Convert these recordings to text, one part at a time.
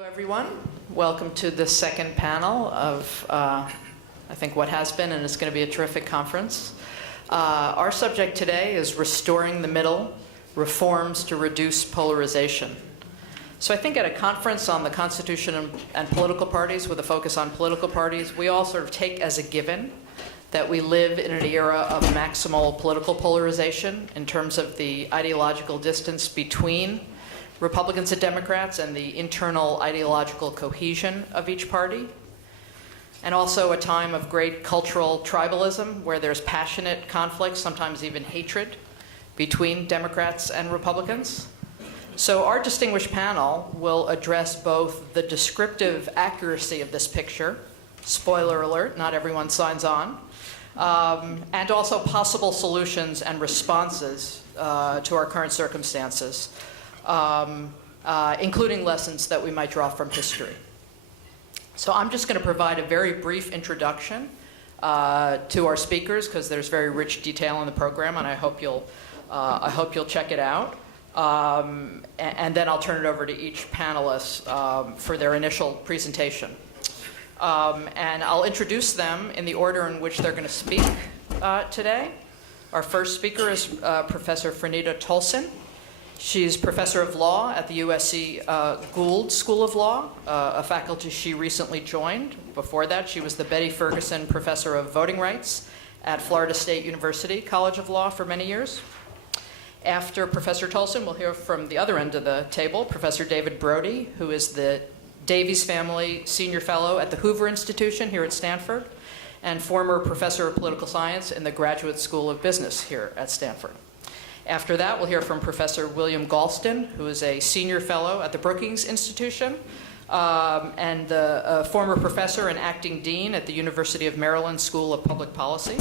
Hello, everyone. Welcome to the second panel of, I think, what has been, and it's going to be a terrific conference. Our subject today is Restoring the Middle, Reforms to Reduce Polarization. So I think at a conference on the Constitution and political parties, with a focus on political parties, we all sort of take as a given that we live in an era of maximal political polarization in terms of the ideological distance between Republicans and Democrats and the internal ideological cohesion of each party. And also a time of great cultural tribalism where there's passionate conflict, sometimes even hatred, between Democrats and Republicans. So our distinguished panel will address both the descriptive accuracy of this picture, spoiler alert, not everyone signs on, and also possible solutions and responses to our current circumstances. Including lessons that we might draw from history. So I'm just going to provide a very brief introduction to our speakers, because there's very rich detail in the program, and I hope you'll check it out. And then I'll turn it over to each panelist for their initial presentation. And I'll introduce them in the order in which they're going to speak today. Our first speaker is Professor Franita Tolson. She's professor of law at the USC Gould School of Law, a faculty she recently joined. Before that, she was the Betty Ferguson Professor of Voting Rights at Florida State University College of Law for many years. After Professor Tolson, we'll hear from the other end of the table, Professor David Brody, who is the Davies Family Senior Fellow at the Hoover Institution here at Stanford, and former Professor of Political Science in the Graduate School of Business here at Stanford. After that, we'll hear from Professor William Galston, who is a senior fellow at the Brookings Institution and the former professor and acting dean at the University of Maryland School of Public Policy.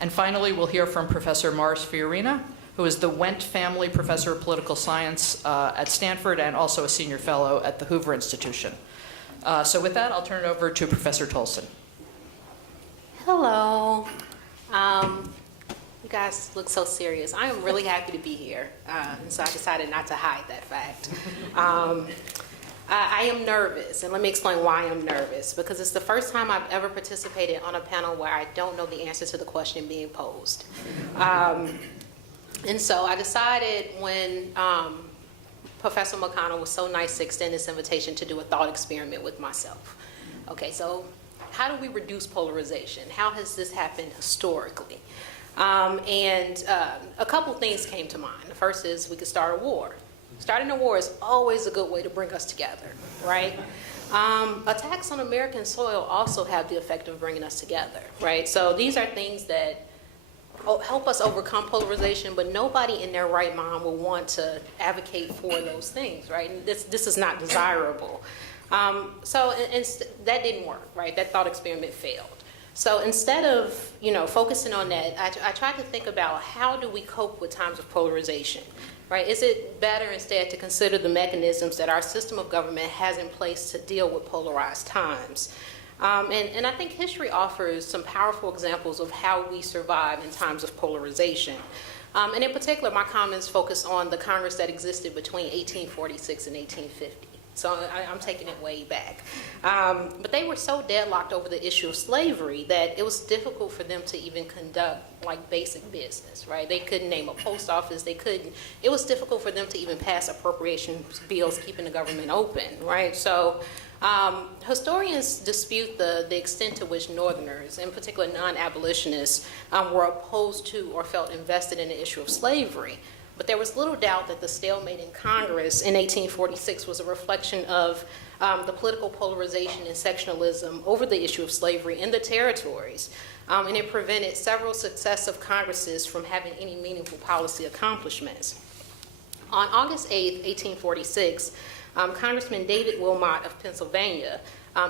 And finally, we'll hear from Professor Morris Fiorina, who is the Wont Family Professor of Political Science at Stanford and also a senior fellow at the Hoover Institution. So with that, I'll turn it over to Professor Tolson. Hello. You guys look so serious. I am really happy to be here, and so I decided not to hide that fact. I am nervous, and let me explain why I'm nervous, because it's the first time I've ever participated on a panel where I don't know the answer to the question being posed. And so I decided when Professor McConnell was so nice to extend this invitation to do a thought experiment with myself. Okay, so how do we reduce polarization? How has this happened historically? And a couple things came to mind. The first is we could start a war. Starting a war is always a good way to bring us together, right? Attacks on American soil also have the effect of bringing us together, right? So these are things that help us overcome polarization, but nobody in their right mind will want to advocate for those things, right? And this is not desirable. So that didn't work, right? That thought experiment failed. So instead of, focusing on that, I tried to think about how do we cope with times of polarization, right? Is it better instead to consider the mechanisms that our system of government has in place to deal with polarized times? And I think history offers some powerful examples of how we survive in times of polarization. And in particular, my comments focus on the Congress that existed between 1846 and 1850. So I'm taking it way back. But they were so deadlocked over the issue of slavery that it was difficult for them to even conduct basic business, right? They couldn't name a post office. It was difficult for them to even pass appropriation bills keeping the government open, right? So historians dispute the extent to which Northerners, in particular non-abolitionists, were opposed to or felt invested in the issue of slavery. But there was little doubt that the stalemate in Congress in 1846 was a reflection of the political polarization and sectionalism over the issue of slavery in the territories. And it prevented several successive Congresses from having any meaningful policy accomplishments. On August 8, 1846, Congressman David Wilmot of Pennsylvania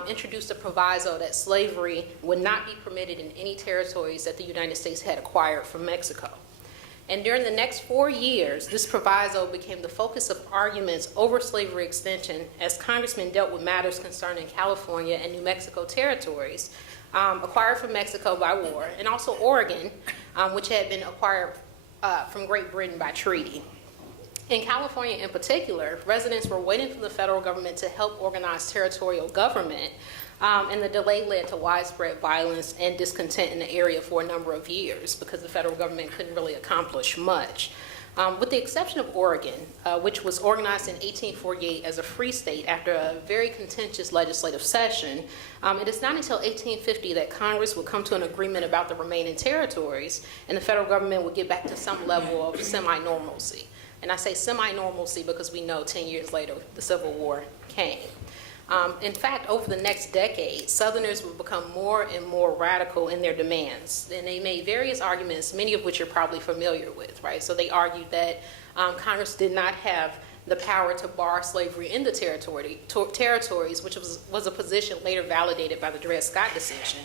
introduced a proviso that slavery would not be permitted in any territories that the United States had acquired from Mexico. And during the next 4 years, this proviso became the focus of arguments over slavery extension as congressmen dealt with matters concerning California and New Mexico territories acquired from Mexico by war, and also Oregon, which had been acquired from Great Britain by treaty. In California in particular, residents were waiting for the federal government to help organize territorial government, and the delay led to widespread violence and discontent in the area for a number of years because the federal government couldn't really accomplish much. With the exception of Oregon, which was organized in 1848 as a free state after a very contentious legislative session, it is not until 1850 that Congress would come to an agreement about the remaining territories, and the federal government would get back to some level of semi-normalcy. And I say semi-normalcy because we know 10 years later the Civil War came. In fact, over the next decade, Southerners would become more and more radical in their demands. And they made various arguments, many of which you're probably familiar with, right? So they argued that Congress did not have the power to bar slavery in the territories, which was a position later validated by the Dred Scott decision.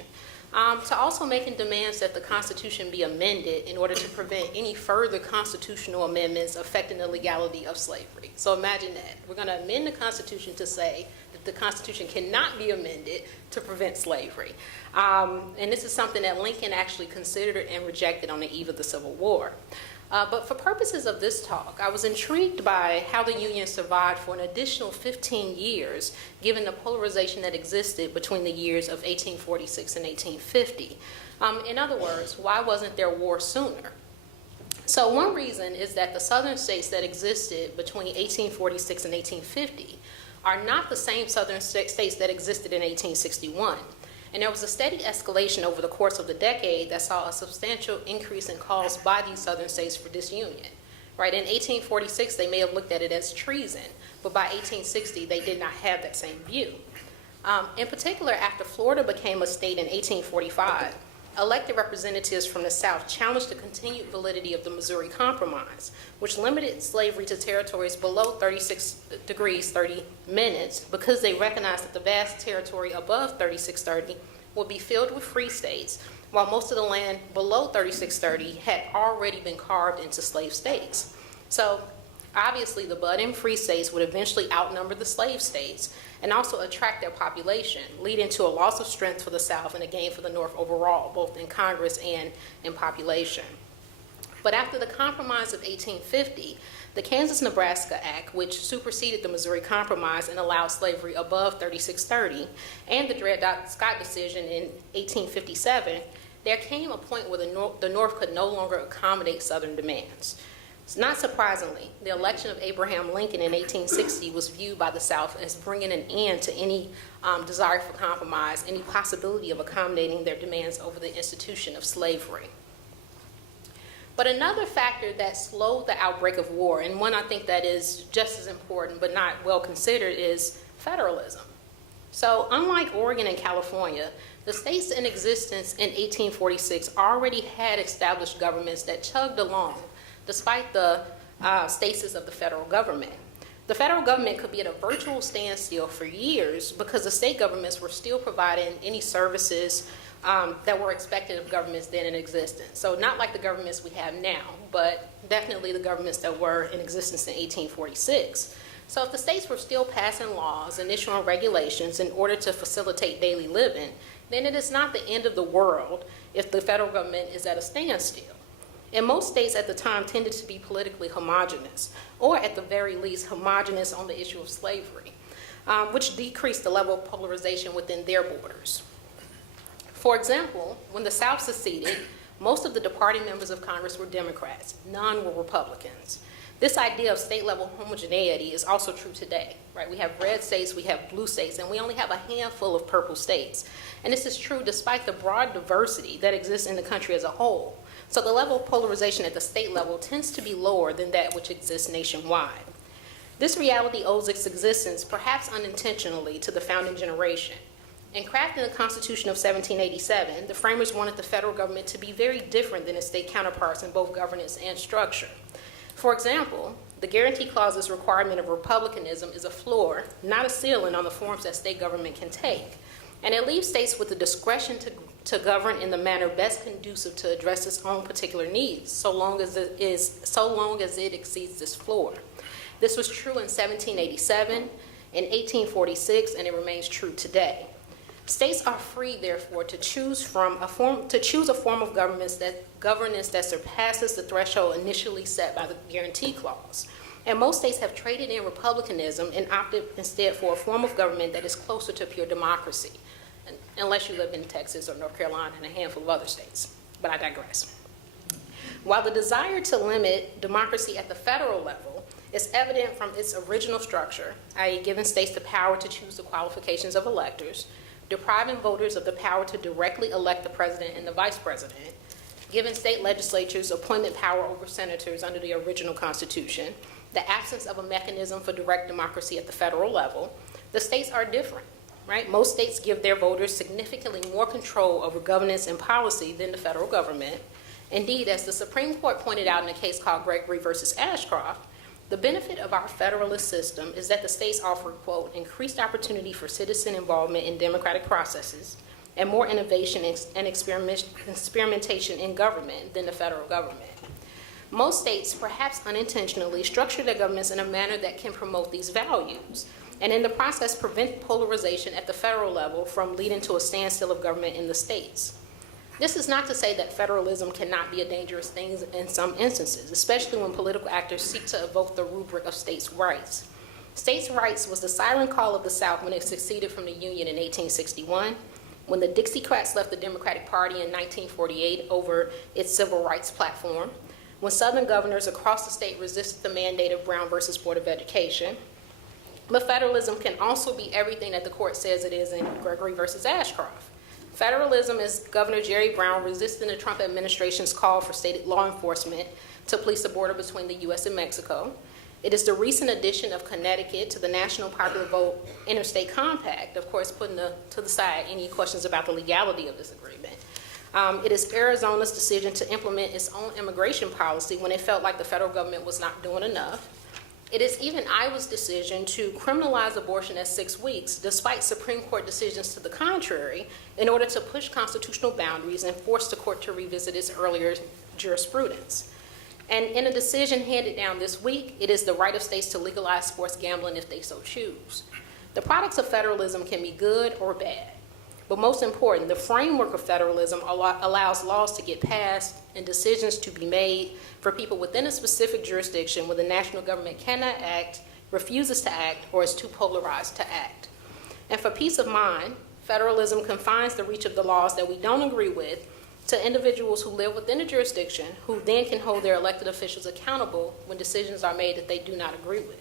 To also making demands that the Constitution be amended in order to prevent any further constitutional amendments affecting the legality of slavery. So imagine that. We're going to amend the Constitution to say that the Constitution cannot be amended to prevent slavery. And this is something that Lincoln actually considered and rejected on the eve of the Civil War. But for purposes of this talk, I was intrigued by how the Union survived for an additional 15 years, given the polarization that existed between the years of 1846 and 1850. In other words, why wasn't there war sooner? So one reason is that the southern states that existed between 1846 and 1850 are not the same southern states that existed in 1861. And there was a steady escalation over the course of the decade that saw a substantial increase in calls by these southern states for disunion. Right? In 1846, they may have looked at it as treason, but by 1860, they did not have that same view. In particular, after Florida became a state in 1845, elected representatives from the South challenged the continued validity of the Missouri Compromise, which limited slavery to territories below 36 degrees 30 minutes because they recognized that the vast territory above 3630 would be filled with free states, while most of the land below 3630 had already been carved into slave states. So obviously the budding free states would eventually outnumber the slave states and also attract their population, leading to a loss of strength for the South and a gain for the North overall, both in Congress and in population. But after the Compromise of 1850, the Kansas-Nebraska Act, which superseded the Missouri Compromise and allowed slavery above 3630, and the Dred Scott decision in 1857, there came a point where the North could no longer accommodate Southern demands. Not surprisingly, the election of Abraham Lincoln in 1860 was viewed by the South as bringing an end to any desire for compromise, any possibility of accommodating their demands over the institution of slavery. But another factor that slowed the outbreak of war, and one I think that is just as important but not well considered, is federalism. So unlike Oregon and California, the states in existence in 1846 already had established governments that chugged along despite the stasis of the federal government. The federal government could be at a virtual standstill for years because the state governments were still providing any services that were expected of governments then in existence. So not like the governments we have now, but definitely the governments that were in existence in 1846. So if the states were still passing laws and issuing regulations in order to facilitate daily living, then it is not the end of the world if the federal government is at a standstill. And most states at the time tended to be politically homogenous, or at the very least homogenous on the issue of slavery, which decreased the level of polarization within their borders. For example, when the South seceded, most of the departing members of Congress were Democrats, none were Republicans. This idea of state-level homogeneity is also true today, right? We have red states, we have blue states, and we only have a handful of purple states. And this is true despite the broad diversity that exists in the country as a whole. So the level of polarization at the state level tends to be lower than that which exists nationwide. This reality owes its existence, perhaps unintentionally, to the founding generation. In crafting the Constitution of 1787, the framers wanted the federal government to be very different than its state counterparts in both governance and structure. For example, the guarantee clause's requirement of republicanism is a floor, not a ceiling on the forms that state government can take. And it leaves states with the discretion to govern in the manner best conducive to address its own particular needs, so long as it exceeds this floor. This was true in 1787, in 1846, and it remains true today. States are free, therefore, to choose a form of governance that surpasses the threshold initially set by the guarantee clause. And most states have traded in republicanism and opted instead for a form of government that is closer to pure democracy, unless you live in Texas or North Carolina and a handful of other states. But I digress. While the desire to limit democracy at the federal level is evident from its original structure, i.e. giving states the power to choose the qualifications of electors, depriving voters of the power to directly elect the president and the vice president, giving state legislatures appointment power over senators under the original Constitution, the absence of a mechanism for direct democracy at the federal level, the states are different, right? Most states give their voters significantly more control over governance and policy than the federal government. Indeed, as the Supreme Court pointed out in a case called Gregory versus Ashcroft, the benefit of our federalist system is that the states offer, quote, increased opportunity for citizen involvement in democratic processes and more innovation and experimentation in government than the federal government. Most states, perhaps unintentionally, structure their governments in a manner that can promote these values, and in the process prevent polarization at the federal level from leading to a standstill of government in the states. This is not to say that federalism cannot be a dangerous thing in some instances, especially when political actors seek to evoke the rubric of states' rights. States' rights was the silent call of the South when it seceded from the Union in 1861, when the Dixiecrats left the Democratic Party in 1948 over its civil rights platform, when Southern governors across the state resisted the mandate of Brown versus Board of Education. But federalism can also be everything that the court says it is in Gregory versus Ashcroft. Federalism is Governor Jerry Brown resisting the Trump administration's call for state law enforcement to police the border between the U.S. and Mexico. It is the recent addition of Connecticut to the National Popular Vote Interstate Compact, of course, putting to the side any questions about the legality of this agreement. It is Arizona's decision to implement its own immigration policy when it felt like the federal government was not doing enough. It is even Iowa's decision to criminalize abortion at 6 weeks, despite Supreme Court decisions to the contrary, in order to push constitutional boundaries and force the court to revisit its earlier jurisprudence. And in a decision handed down this week, it is the right of states to legalize sports gambling if they so choose. The products of federalism can be good or bad. But most important, the framework of federalism allows laws to get passed and decisions to be made for people within a specific jurisdiction where the national government cannot act, refuses to act, or is too polarized to act. And for peace of mind, federalism confines the reach of the laws that we don't agree with to individuals who live within a jurisdiction who then can hold their elected officials accountable when decisions are made that they do not agree with.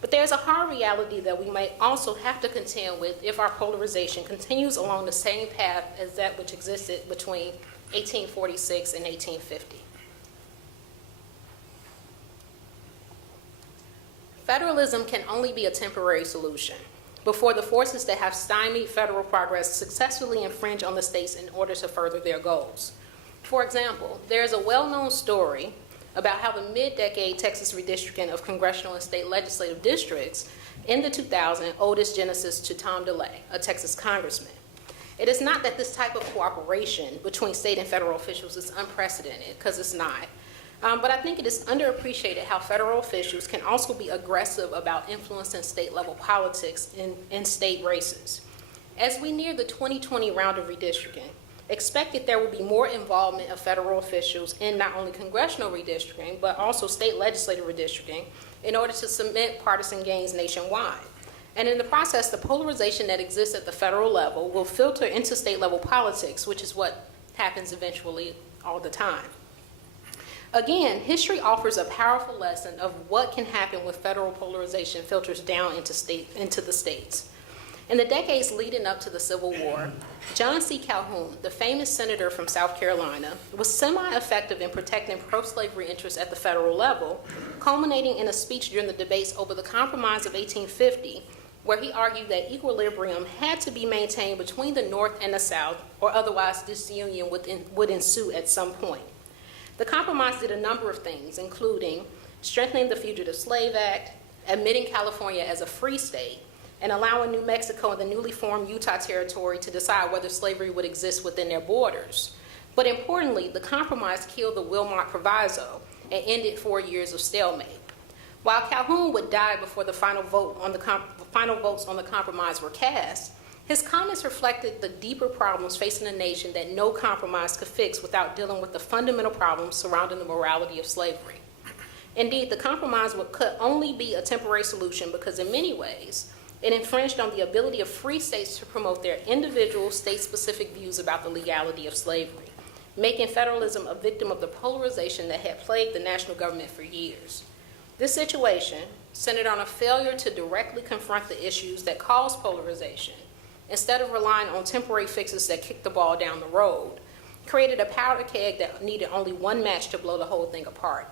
But there's a hard reality that we might also have to contend with if our polarization continues along the same path as that which existed between 1846 and 1850. Federalism can only be a temporary solution before the forces that have stymied federal progress successfully infringe on the states in order to further their goals. For example, there is a well-known story about how the mid-decade Texas redistricting of congressional and state legislative districts in the 2000s owed its genesis to Tom DeLay, a Texas congressman. It is not that this type of cooperation between state and federal officials is unprecedented, because it's not. But I think it is underappreciated how federal officials can also be aggressive about influencing state-level politics in state races. As we near the 2020 round of redistricting, expect that there will be more involvement of federal officials in not only congressional redistricting, but also state legislative redistricting in order to cement partisan gains nationwide. And in the process, the polarization that exists at the federal level will filter into state-level politics, which is what happens eventually all the time. Again, history offers a powerful lesson of what can happen when federal polarization filters down into the states. In the decades leading up to the Civil War, John C. Calhoun, the famous senator from South Carolina, was semi-effective in protecting pro-slavery interests at the federal level, culminating in a speech during the debates over the Compromise of 1850, where he argued that equilibrium had to be maintained between the North and the South, or otherwise disunion would ensue at some point. The compromise did a number of things, including strengthening the Fugitive Slave Act, admitting California as a free state, and allowing New Mexico and the newly formed Utah Territory to decide whether slavery would exist within their borders. But importantly, the compromise killed the Wilmot Proviso and ended 4 years of stalemate. While Calhoun would die before the final votes on the compromise were cast, his comments reflected the deeper problems facing a nation that no compromise could fix without dealing with the fundamental problems surrounding the morality of slavery. Indeed, the compromise could only be a temporary solution because in many ways, it infringed on the ability of free states to promote their individual state-specific views about the legality of slavery, making federalism a victim of the polarization that had plagued the national government for years. This situation, centered on a failure to directly confront the issues that cause polarization, instead of relying on temporary fixes that kick the ball down the road, created a powder keg that needed only one match to blow the whole thing apart.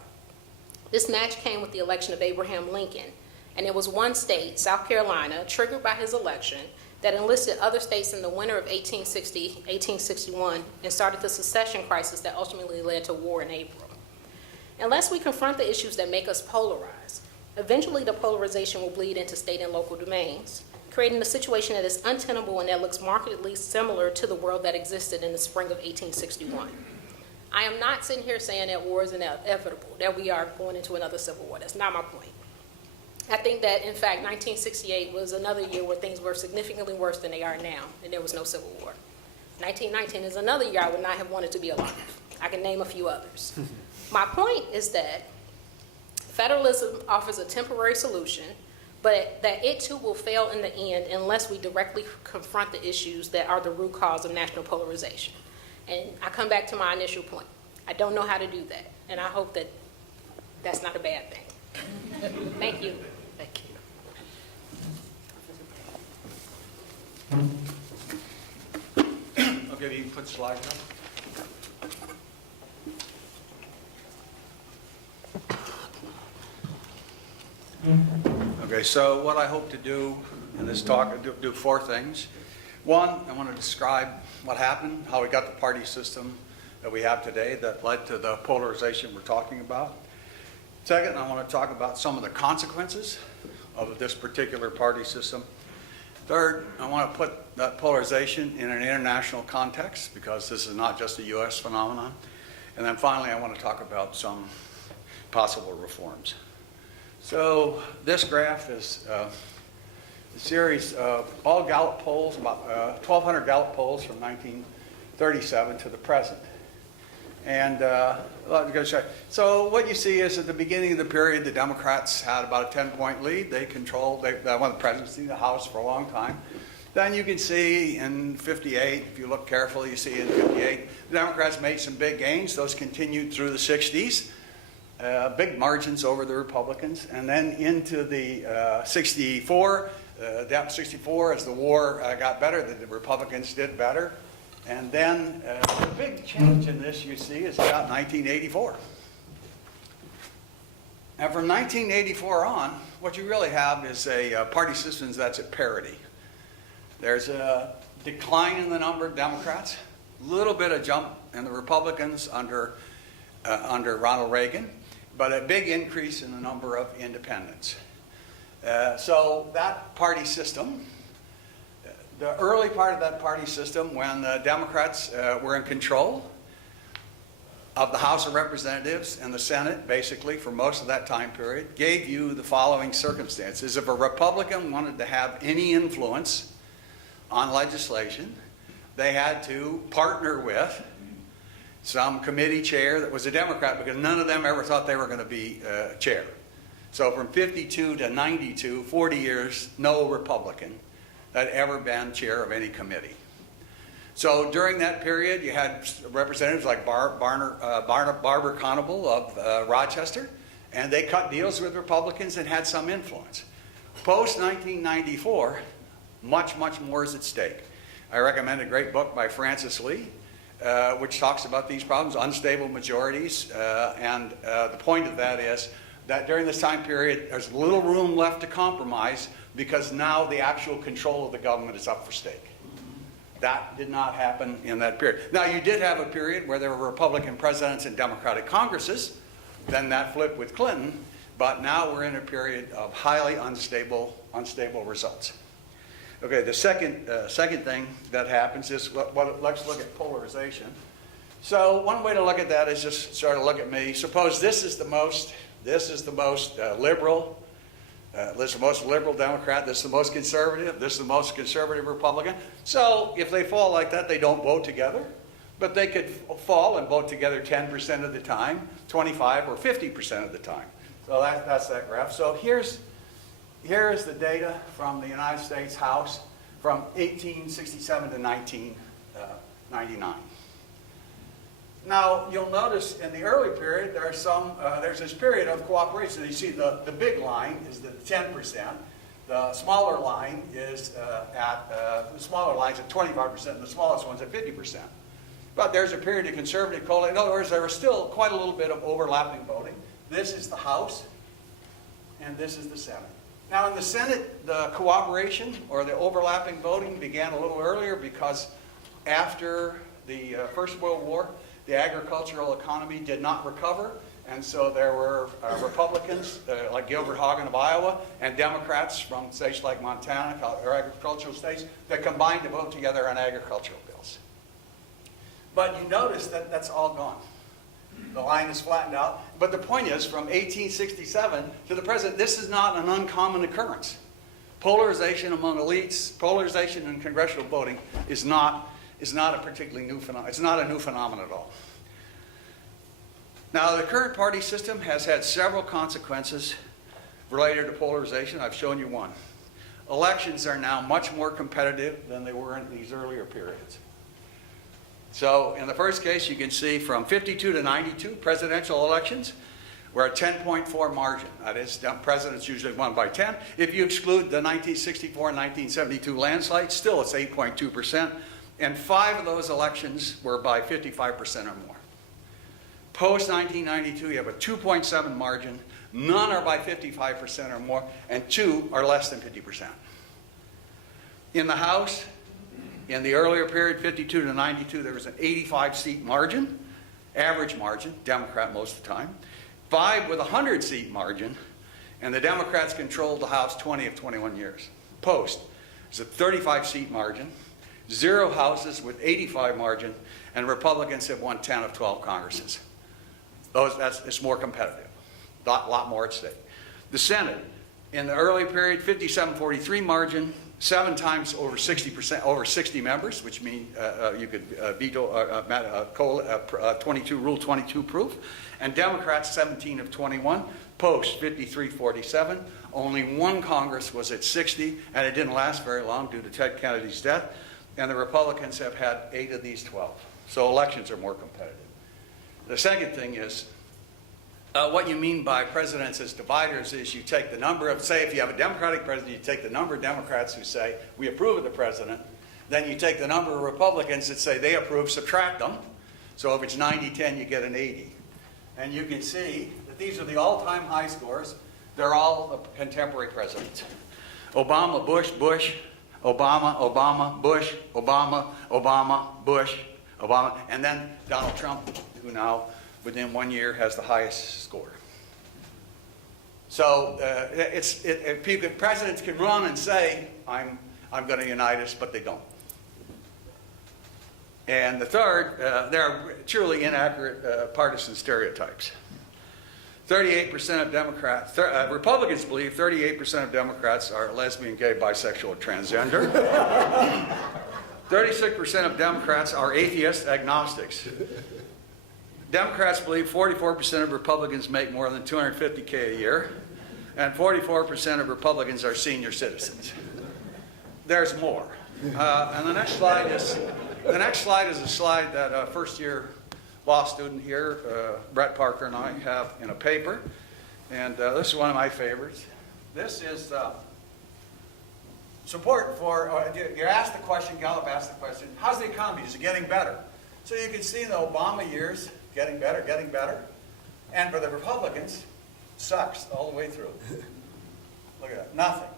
This match came with the election of Abraham Lincoln, and it was one state, South Carolina, triggered by his election, that enlisted other states in the winter of 1861 and started the secession crisis that ultimately led to war in April. Unless we confront the issues that make us polarized, eventually the polarization will bleed into state and local domains, creating a situation that is untenable and that looks markedly similar to the world that existed in the spring of 1861. I am not sitting here saying that war is inevitable, that we are going into another civil war. That's not my point. I think that, in fact, 1968 was another year where things were significantly worse than they are now, and there was no civil war. 1919 is another year I would not have wanted to be alive. I can name a few others. My point is that federalism offers a temporary solution, but that it too will fail in the end unless we directly confront the issues that are the root cause of national polarization. And I come back to my initial point. I don't know how to do that, and I hope that that's not a bad thing. Thank you. Thank you. Okay, you can put the slides up. Okay, so what I hope to do in this talk, do four things. One, I want to describe what happened, how we got the party system that we have today that led to the polarization we're talking about. Second, I want to talk about some of the consequences of this particular party system. Third, I want to put that polarization in an international context because this is not just a U.S. phenomenon. And then finally, I want to talk about some possible reforms. So this graph is a series of all Gallup polls, about 1,200 Gallup polls from 1937 to the present. And so what you see is at the beginning of the period, the Democrats had about a 10-point lead. They controlled, they won the presidency, the House for a long time. Then you can see in 58, if you look carefully, you see in 58, the Democrats made some big gains. Those continued through the 60s. Big margins over the Republicans. And then into the 64, as the war got better, the Republicans did better. And then the big change in this you see is about 1984. And from 1984 on, what you really have is a party system that's at parity. There's a decline in the number of Democrats, a little bit of jump in the Republicans under Ronald Reagan, but a big increase in the number of independents. So that party system, the early part of that party system, when the Democrats were in control of the House of Representatives and the Senate, basically, for most of that time period, gave you the following circumstances. If a Republican wanted to have any influence on legislation, they had to partner with some committee chair that was a Democrat, because none of them ever thought they were going to be chair. So from 52 to 92, 40 years, no Republican had ever been chair of any committee. So during that period, you had representatives like Barbara Conable of Rochester, and they cut deals with Republicans and had some influence. Post-1994, much more is at stake. I recommend a great book by Francis Lee, which talks about these problems, unstable majorities, and the point of that is that during this time period, there's little room left to compromise because now the actual control of the government is up for stake. That did not happen in that period. Now, you did have a period where there were Republican presidents and Democratic Congresses. Then that flipped with Clinton. But now we're in a period of highly unstable results. Okay, the second thing that happens is, let's look at polarization. So one way to look at that is just sort of look at me. Suppose this is the most liberal. This is the most liberal Democrat, this is the most conservative, this is the most conservative Republican. So if they fall like that, they don't vote together. But they could fall and vote together 10% of the time, 25 or 50% of the time. So that's that graph. So here's the data from the United States House from 1867 to 1999. Now, you'll notice in the early period, there's this period of cooperation. You see the big line is the 10%. The smaller line is the smaller line's at 25%, and the smallest one's at 50%. But there's a period of conservative coalition. In other words, there was still quite a little bit of overlapping voting. This is the House, and this is the Senate. Now, in the Senate, the cooperation or the overlapping voting began a little earlier because after the First World War, the agricultural economy did not recover, and so there were Republicans like Gilbert Hagen of Iowa and Democrats from states like Montana, or agricultural states, that combined to vote together on agricultural bills. But you notice that that's all gone. The line is flattened out. But the point is, from 1867 to the present, this is not an uncommon occurrence. Polarization among elites, polarization in congressional voting is not a particularly new phenomenon. It's not a new phenomenon at all. Now, the current party system has had several consequences related to polarization. I've shown you one. Elections are now much more competitive than they were in these earlier periods. So, in the first case, you can see from 52 to 92 presidential elections, we're at 10.4 margin. That is, presidents usually won by 10. If you exclude the 1964 and 1972 landslides, still it's 8.2%. And 5 of those elections were by 55% or more. Post-1992, you have a 2.7 margin. None are by 55% or more, and 2 are less than 50%. In the House, in the earlier period, 52 to 92, there was an 85-seat margin, average margin, Democrat most of the time. 5 with a 100-seat margin, and the Democrats controlled the House 20 of 21 years. Post, it's a 35-seat margin, 0 houses with 85 margin, and Republicans have won 10 of 12 Congresses. It's more competitive, a lot more at stake. The Senate, in the early period, 57-43 margin, 7 times over 60%, over 60 members, which means you could veto Rule 22 proof, and Democrats 17 of 21. Post 53-47, only 1 Congress was at 60, and it didn't last very long due to Ted Kennedy's death. And the Republicans have had 8 of these 12. So elections are more competitive. The second thing is, what you mean by presidents as dividers is you take the number of, say if you have a Democratic president, you take the number of Democrats who say, we approve of the president, then you take the number of Republicans that say they approve, subtract them. So if it's 90-10, you get an 80. And you can see that these are the all-time high scores. They're all the contemporary presidents. Obama, Bush, Bush, Obama, Obama, Bush, Obama, Obama, Bush, Obama, and then Donald Trump, who now, within 1 year, has the highest score. So presidents can run and say, I'm going to unite us, but they don't. And the third, there are truly inaccurate partisan stereotypes. 38% of Democrats, Republicans believe 38% of Democrats are lesbian, gay, bisexual, or transgender. 36% of Democrats are atheists, agnostics. Democrats believe 44% of Republicans make more than $250K a year, and 44% of Republicans are senior citizens. There's more. And the next slide is a slide that a first-year law student here, Brett Parker, and I have in a paper, and this is one of my favorites. This is support for. You asked the question. Gallup asked the question: how's the economy? Is it getting better? So you can see in the Obama years, getting better, and for the Republicans, sucks all the way through. Look at that, nothing.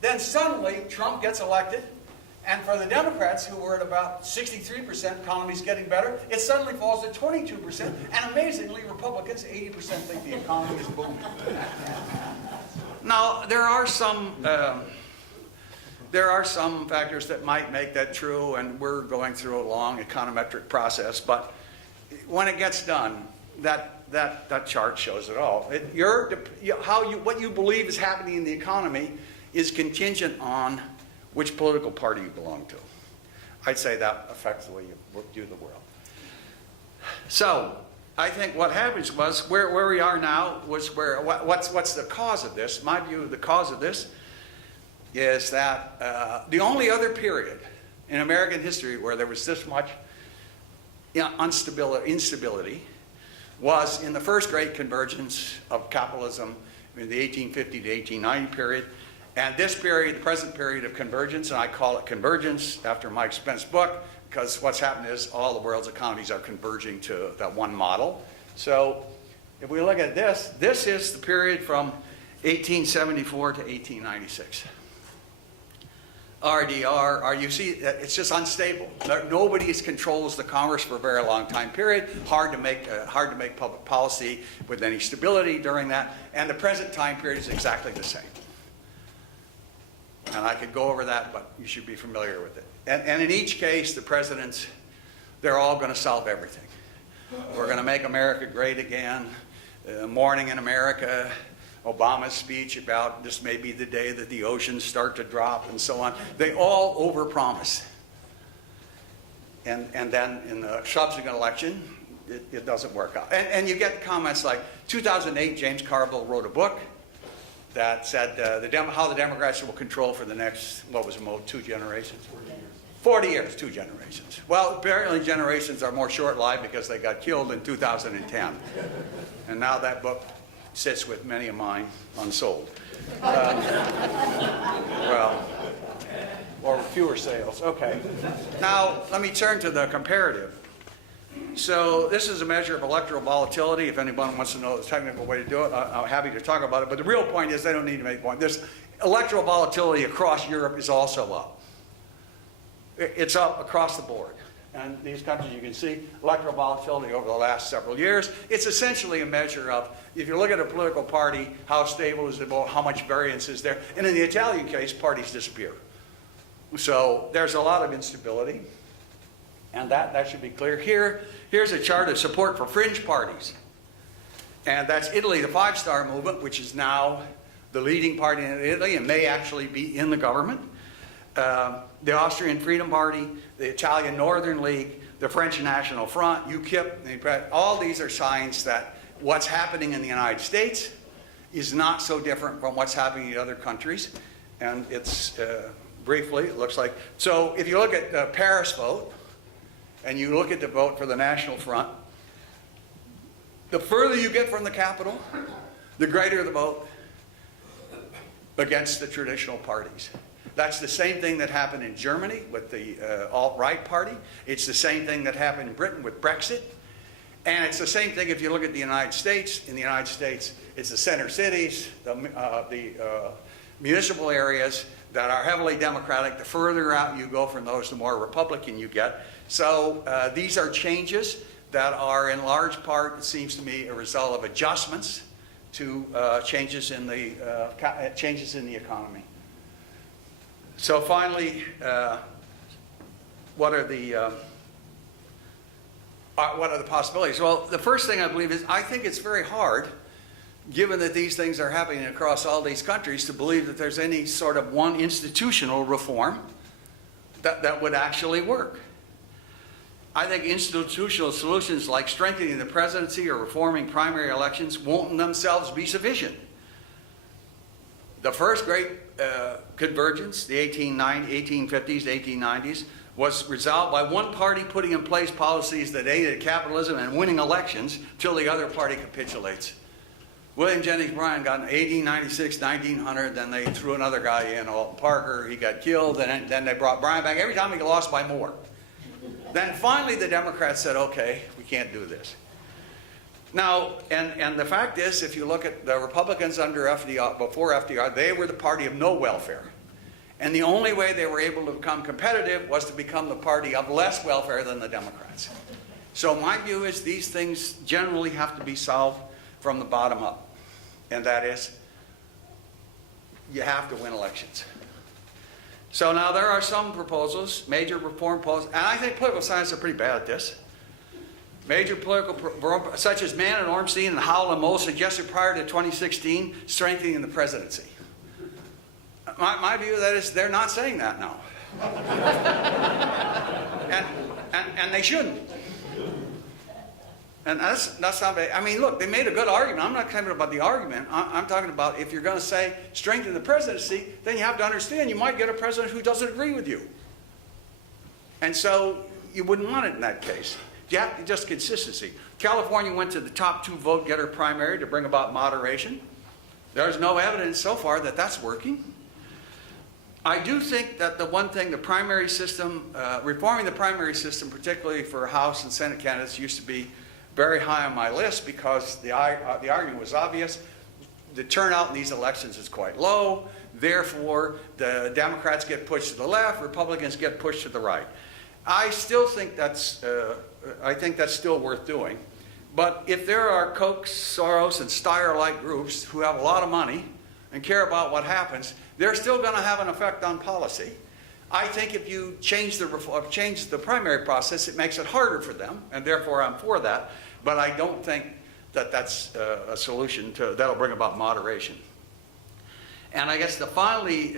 Then suddenly Trump gets elected. And for the Democrats, who were at about 63%, economy's getting better, it suddenly falls to 22%. And amazingly, Republicans, 80% think the economy is booming. Now, there are some factors that might make that true, and we're going through a long econometric process. But when it gets done, that chart shows it all. What you believe is happening in the economy is contingent on which political party you belong to. I'd say that affects the way you view the world. So, I think what happens was, where we are now was where, what's the cause of this? My view of the cause of this is that the only other period in American history where there was this much instability was in the first great convergence of capitalism in the 1850 to 1890 period. And this period, the present period of convergence, and I call it convergence after Mike Spence's book, because what's happened is all the world's economies are converging to that one model. So if we look at this, this is the period from 1874 to 1896. RDR, you see, it's just unstable. Nobody controls the commerce for a very long time period. Hard to make public policy with any stability during that. And the present time period is exactly the same. And I could go over that, but you should be familiar with it. And in each case, the presidents, they're all going to solve everything. We're going to make America great again. Morning in America. Obama's speech about this may be the day that the oceans start to drop and so on. They all overpromise. And then in the subsequent election, it doesn't work out. And you get comments like 2008, James Carville wrote a book that said how the Democrats will control for the next, 2 generations? 40 years, 2 generations. Well, apparently generations are more short-lived because they got killed in 2010. And now that book sits with many of mine unsold. Well, or fewer sales. Okay. Now, let me turn to the comparative. So this is a measure of electoral volatility. If anyone wants to know the technical way to do it, I'm happy to talk about it. But the real point is they don't need to make a point. There's electoral volatility across Europe is also up. It's up across the board. And these countries, you can see electoral volatility over the last several years. It's essentially a measure of, if you look at a political party, how stable is it, how much variance is there. And in the Italian case, parties disappear. So there's a lot of instability. And that should be clear. Here's a chart of support for fringe parties. And that's Italy, the Five-Star Movement, which is now the leading party in Italy and may actually be in the government. The Austrian Freedom Party, the Italian Northern League, the French National Front, UKIP, all these are signs that what's happening in the United States is not so different from what's happening in other countries. And it's, briefly, it looks like, so if you look at the Paris vote, and you look at the vote for the National Front, the further you get from the capital, the greater the vote against the traditional parties. That's the same thing that happened in Germany with the alt-right party. It's the same thing that happened in Britain with Brexit. And it's the same thing if you look at the United States. In the United States, it's the center cities, the municipal areas that are heavily Democratic. The further out you go from those, the more Republican you get. So these are changes that are in large part, it seems to me, a result of adjustments to changes in the economy. So finally, what are the possibilities? Well, the first thing I believe is I think it's very hard, given that these things are happening across all these countries, to believe that there's any sort of one institutional reform that would actually work. I think institutional solutions like strengthening the presidency or reforming primary elections won't in themselves be sufficient. The first great convergence, the 1850s, 1890s, was resolved by one party putting in place policies that aided capitalism and winning elections till the other party capitulates. William Jennings Bryan got in 1896, 1900, then they threw another guy in, Alton Parker, he got killed, and then they brought Bryan back. Every time he lost by more. Then finally the Democrats said, okay, we can't do this. Now, and the fact is, if you look at the Republicans under FDR, before FDR, they were the party of no welfare. And the only way they were able to become competitive was to become the party of less welfare than the Democrats. So my view is these things generally have to be solved from the bottom up. And that is, you have to win elections. So now there are some proposals, major reform proposals, and I think political scientists are pretty bad at this. Major political, such as Mann and Ornstein and Howell and Moe suggested prior to 2016, strengthening the presidency. My view of that is they're not saying that now. and they shouldn't. And that's not, I mean, look, they made a good argument. I'm not talking about the argument. I'm talking about if you're going to say strengthen the presidency, then you have to understand you might get a president who doesn't agree with you. And so you wouldn't want it in that case. You have to just consistency. California went to the top 2 vote getter primary to bring about moderation. There's no evidence so far that that's working. I do think that the one thing, the primary system, reforming the primary system, particularly for House and Senate candidates, used to be very high on my list because the argument was obvious. The turnout in these elections is quite low. Therefore, the Democrats get pushed to the left, Republicans get pushed to the right. I still think that's still worth doing. But if there are Koch, Soros, and Steyer-like groups who have a lot of money and care about what happens, they're still going to have an effect on policy. I think if you change the primary process, it makes it harder for them, and therefore I'm for that. But I don't think that that's a solution that'll bring about moderation. And I guess finally,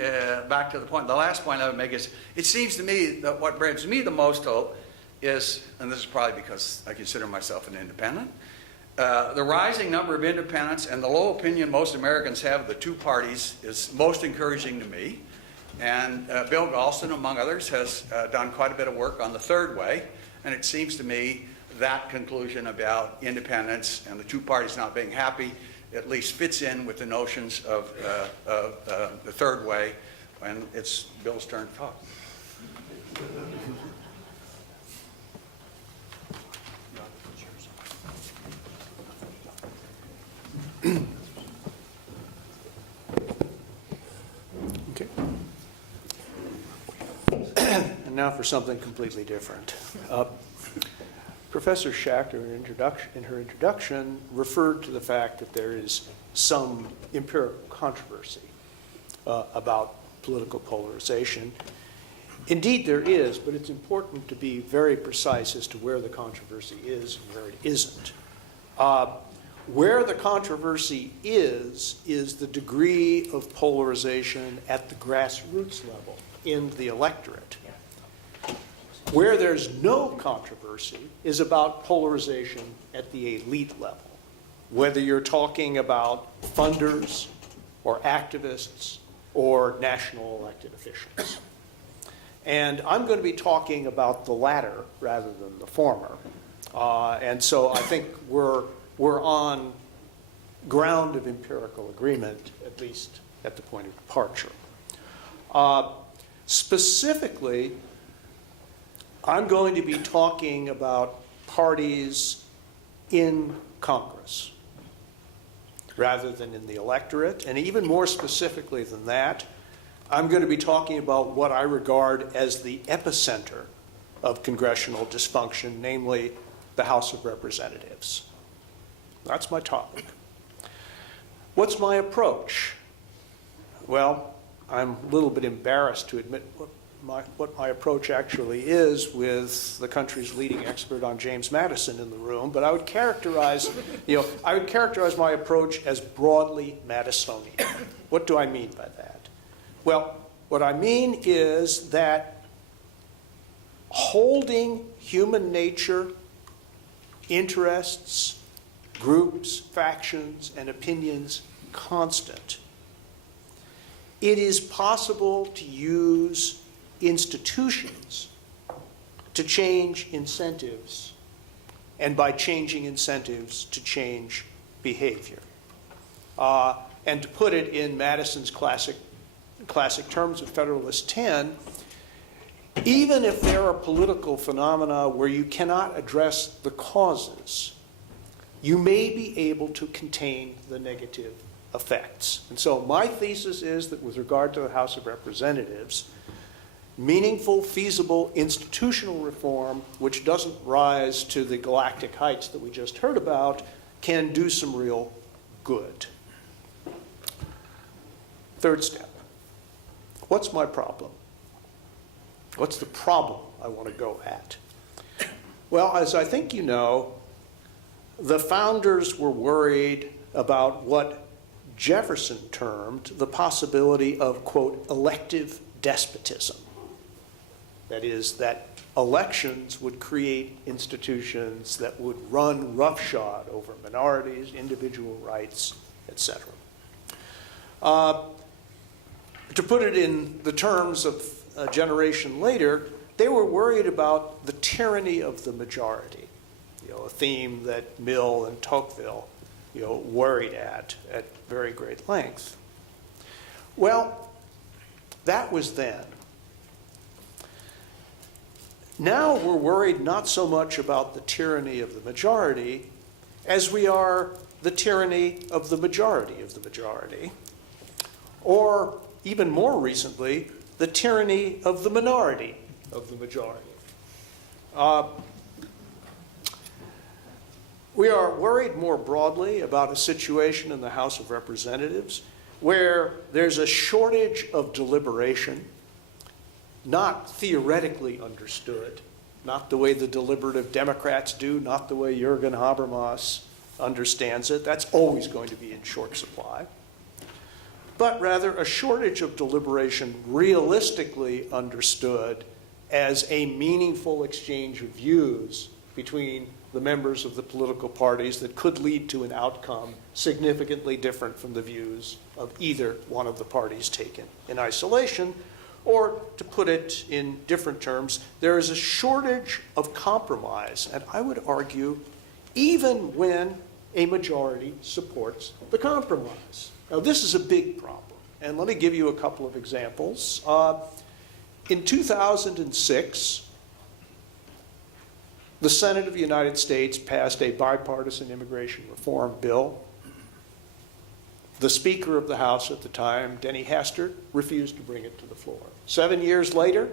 back to the point, the last point I would make is, it seems to me that what brings me the most hope is, and this is probably because I consider myself an independent, the rising number of independents and the low opinion most Americans have of the 2 parties is most encouraging to me. And Bill Galston, among others, has done quite a bit of work on the 3rd way. And it seems to me that conclusion about independence and the 2 parties not being happy at least fits in with the notions of the 3rd way. And it's Bill's turn to talk. Okay. And now for something completely different. Professor Schacter, in her introduction, referred to the fact that there is some empirical controversy about political polarization. Indeed, there is, but it's important to be very precise as to where the controversy is and where it isn't. Where the controversy is the degree of polarization at the grassroots level in the electorate. Where there's no controversy is about polarization at the elite level, whether you're talking about funders or activists or national elected officials. And I'm going to be talking about the latter rather than the former. And so I think we're on ground of empirical agreement, at least at the point of departure. Specifically, I'm going to be talking about parties in Congress rather than in the electorate. And even more specifically than that, I'm going to be talking about what I regard as the epicenter of congressional dysfunction, namely the House of Representatives. That's my topic. What's my approach? Well, I'm a little bit embarrassed to admit what my approach actually is with the country's leading expert on James Madison in the room, but I would characterize, my approach as broadly Madisonian. What do I mean by that? Well, what I mean is that holding human nature, interests, groups, factions, and opinions constant, it is possible to use institutions to change incentives, and by changing incentives, to change behavior. And to put it in Madison's classic terms of Federalist 10, even if there are political phenomena where you cannot address the causes, you may be able to contain the negative effects. And so my thesis is that with regard to the House of Representatives, meaningful, feasible institutional reform, which doesn't rise to the galactic heights that we just heard about, can do some real good. Third step. What's my problem? What's the problem I want to go at? Well, as I think you know, the founders were worried about what Jefferson termed the possibility of, quote, elective despotism. That is, that elections would create institutions that would run roughshod over minorities, individual rights, etc. To put it in the terms of a generation later, they were worried about the tyranny of the majority, a theme that Mill and Tocqueville worried at very great length. Well, that was then. Now we're worried not so much about the tyranny of the majority as we are the tyranny of the majority of the majority, or even more recently, the tyranny of the minority of the majority. We are worried more broadly about a situation in the House of Representatives where there's a shortage of deliberation, not theoretically understood, not the way the deliberative Democrats do, not the way Jürgen Habermas understands it. That's always going to be in short supply. But rather a shortage of deliberation realistically understood as a meaningful exchange of views between the members of the political parties that could lead to an outcome significantly different from the views of either one of the parties taken in isolation. Or, to put it in different terms, there is a shortage of compromise, and I would argue even when a majority supports the compromise. Now, this is a big problem, and let me give you a couple of examples. In 2006, the Senate of the United States passed a bipartisan immigration reform bill. The Speaker of the House at the time, Denny Hastert, refused to bring it to the floor. 7 years later,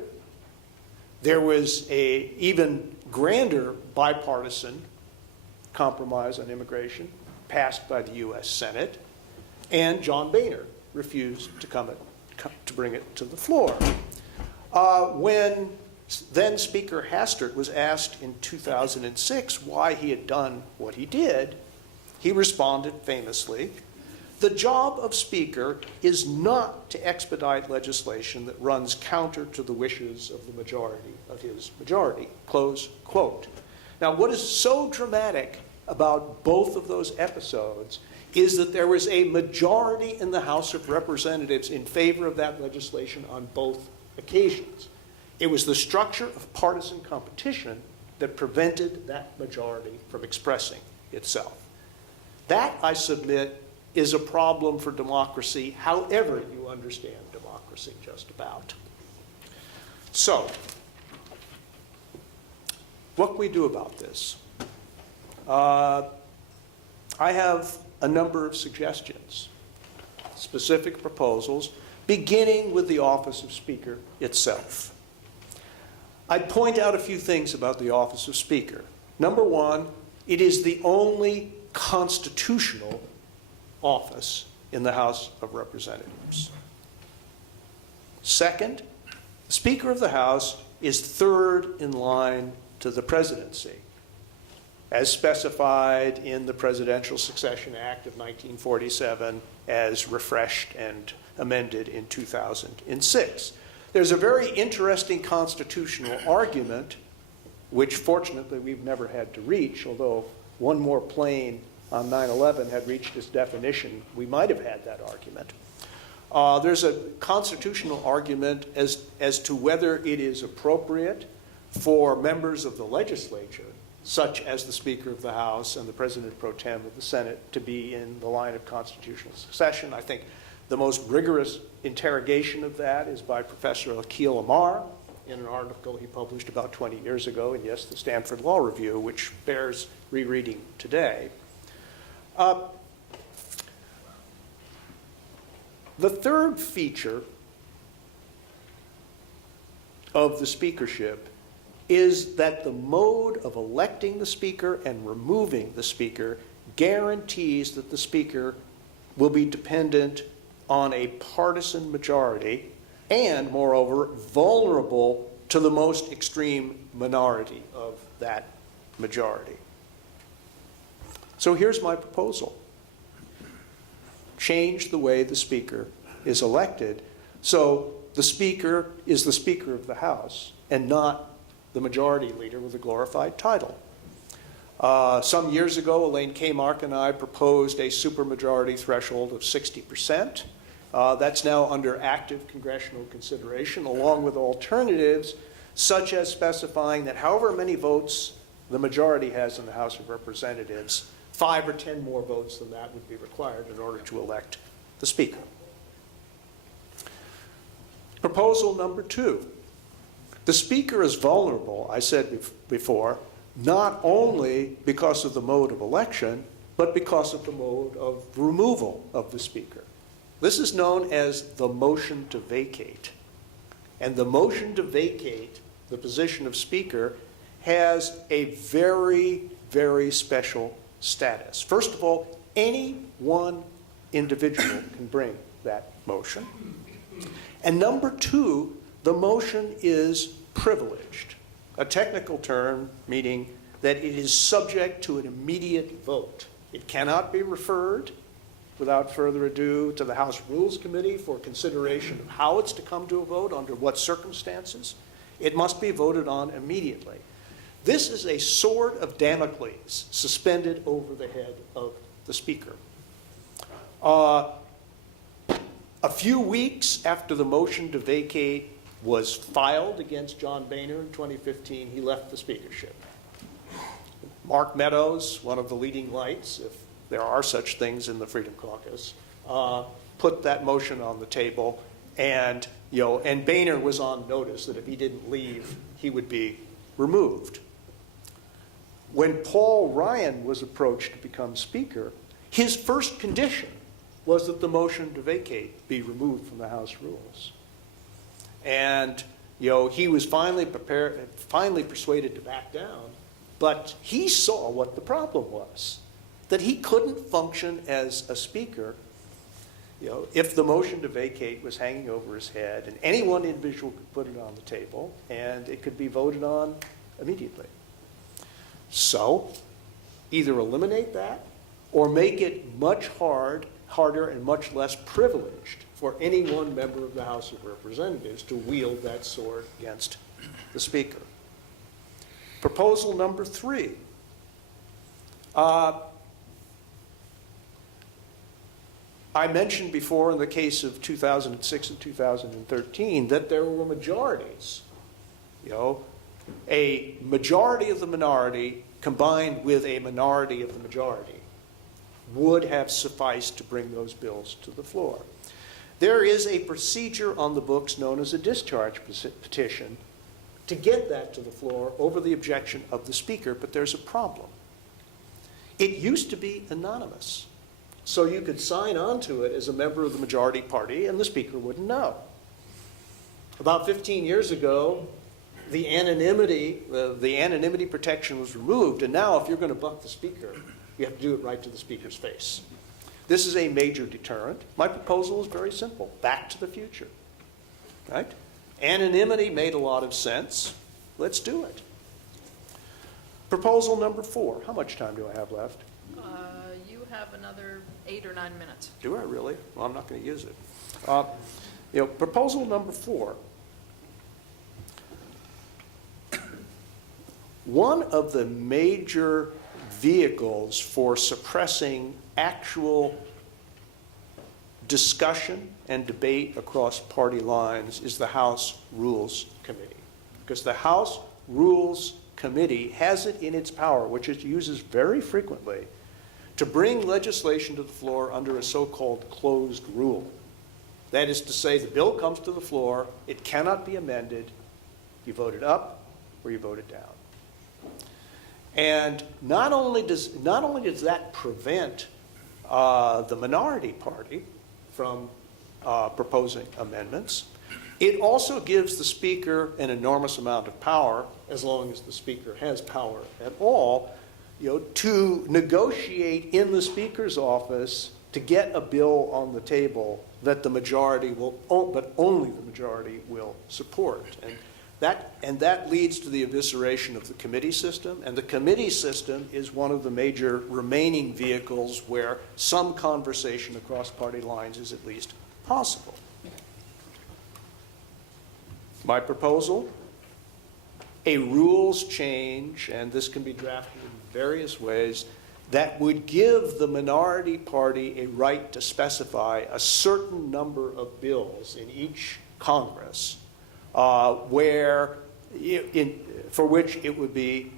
there was an even grander bipartisan compromise on immigration passed by the U.S. Senate, and John Boehner refused to bring it to the floor. When then Speaker Hastert was asked in 2006 why he had done what he did, he responded famously, "The job of Speaker is not to expedite legislation that runs counter to the wishes of the majority of his majority," close quote. Now, what is so dramatic about both of those episodes is that there was a majority in the House of Representatives in favor of that legislation on both occasions. It was the structure of partisan competition that prevented that majority from expressing itself. That, I submit, is a problem for democracy, however you understand democracy, just about. So, what can we do about this? I have a number of suggestions, specific proposals, beginning with the office of Speaker itself. I'd point out a few things about the office of Speaker. Number one, it is the only constitutional office in the House of Representatives. Second, the Speaker of the House is third in line to the presidency, as specified in the Presidential Succession Act of 1947, as refreshed and amended in 2006. There's a very interesting constitutional argument, which fortunately we've never had to reach, although one more plane on 9/11 had reached its definition, we might have had that argument. There's a constitutional argument as to whether it is appropriate for members of the legislature, such as the Speaker of the House and the President pro tem of the Senate, to be in the line of constitutional succession. I think the most rigorous interrogation of that is by Professor Akhil Amar in an article he published about 20 years ago in, yes, the Stanford Law Review, which bears rereading today. The third feature of the speakership is that the mode of electing the Speaker and removing the Speaker guarantees that the Speaker will be dependent on a partisan majority and, moreover, vulnerable to the most extreme minority of that majority. So here's my proposal. Change the way the Speaker is elected So the Speaker is the Speaker of the House and not the Majority Leader with a glorified title. Some years ago, Elaine Kmark and I proposed a supermajority threshold of 60%. That's now under active congressional consideration, along with alternatives such as specifying that however many votes the majority has in the House of Representatives, 5 or 10 more votes than that would be required in order to elect the Speaker. Proposal number 2. The Speaker is vulnerable, I said before, not only because of the mode of election, but because of the mode of removal of the Speaker. This is known as the motion to vacate. And the motion to vacate the position of Speaker has a very, very special status. First of all, any one individual can bring that motion. And number 2, the motion is privileged, a technical term meaning that it is subject to an immediate vote. It cannot be referred without further ado to the House Rules Committee for consideration of how it's to come to a vote, under what circumstances. It must be voted on immediately. This is a sword of Damocles suspended over the head of the Speaker. A few weeks after the motion to vacate was filed against John Boehner in 2015, he left the speakership. Mark Meadows, one of the leading lights, if there are such things in the Freedom Caucus, put that motion on the table, and Boehner was on notice that if he didn't leave, he would be removed. When Paul Ryan was approached to become Speaker, his first condition was that the motion to vacate be removed from the House rules. And he was finally persuaded to back down, but he saw what the problem was, that he couldn't function as a Speaker if the motion to vacate was hanging over his head, and any one individual could put it on the table, and it could be voted on immediately. So, either eliminate that, or make it much harder and much less privileged for any one member of the House of Representatives to wield that sword against the Speaker. Proposal number 3. I mentioned before in the case of 2006 and 2013 that there were majorities. A majority of the minority combined with a minority of the majority would have sufficed to bring those bills to the floor. There is a procedure on the books known as a discharge petition to get that to the floor over the objection of the Speaker, but there's a problem. It used to be anonymous, so you could sign on to it as a member of the majority party and the Speaker wouldn't know. About 15 years ago, the anonymity protection was removed, and now if you're going to buck the Speaker, you have to do it right to the Speaker's face. This is a major deterrent. My proposal is very simple. Back to the future. Right? Anonymity made a lot of sense. Let's do it. Proposal number 4. How much time do I have left? You have another 8 or 9 minutes. Do I really? Well, I'm not going to use it. Proposal number 4. One of the major vehicles for suppressing actual discussion and debate across party lines is the House Rules Committee. Because the House Rules Committee has it in its power, which it uses very frequently, to bring legislation to the floor under a so-called closed rule. That is to say, the bill comes to the floor, it cannot be amended, you vote it up or you vote it down. And not only does that prevent the minority party from proposing amendments, it also gives the Speaker an enormous amount of power, as long as the Speaker has power at all, to negotiate in the Speaker's office to get a bill on the table that the majority will, but only the majority will support. And that leads to the evisceration of the committee system, and the committee system is one of the major remaining vehicles where some conversation across party lines is at least possible. My proposal, a rules change, and this can be drafted in various ways, that would give the minority party a right to specify a certain number of bills in each Congress for which it would be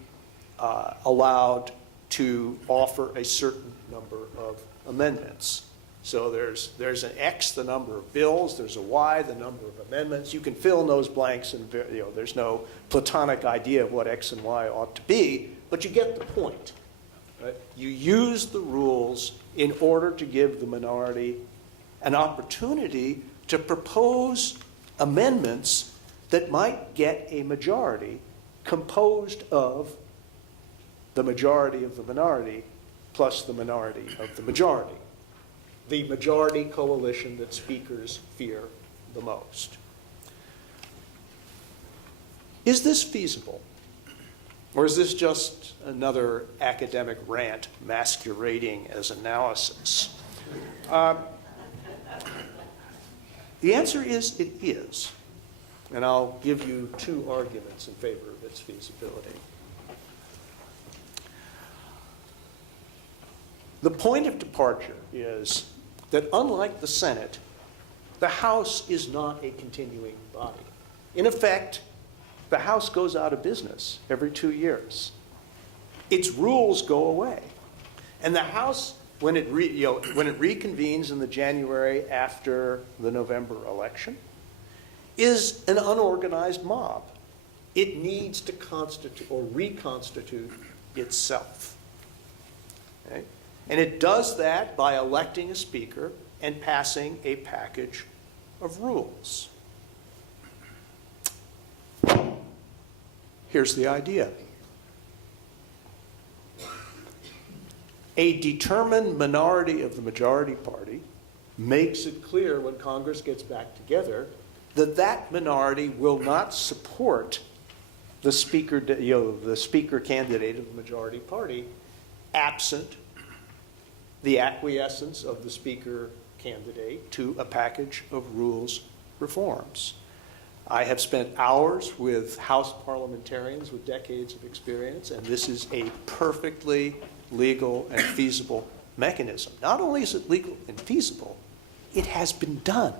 allowed to offer a certain number of amendments. So there's an X, the number of bills, there's a Y, the number of amendments. You can fill in those blanks, and there's no platonic idea of what X and Y ought to be, but you get the point. Right? You use the rules in order to give the minority an opportunity to propose amendments that might get a majority composed of the majority of the minority plus the minority of the majority. The majority coalition that speakers fear the most. Is this feasible? Or is this just another academic rant masquerading as analysis? The answer is it is. And I'll give you two arguments in favor of its feasibility. The point of departure is that unlike the Senate, the House is not a continuing body. In effect, the House goes out of business every 2 years. Its rules go away. And the House, when it reconvenes in the January after the November election, is an unorganized mob. It needs to constitute or reconstitute itself. Okay? And it does that by electing a speaker and passing a package of rules. Here's the idea. A determined minority of the majority party makes it clear when Congress gets back together that that minority will not support the speaker, the speaker candidate of the majority party absent the acquiescence of the speaker candidate to a package of rules reforms. I have spent hours with House parliamentarians with decades of experience, and this is a perfectly legal and feasible mechanism. Not only is it legal and feasible, it has been done.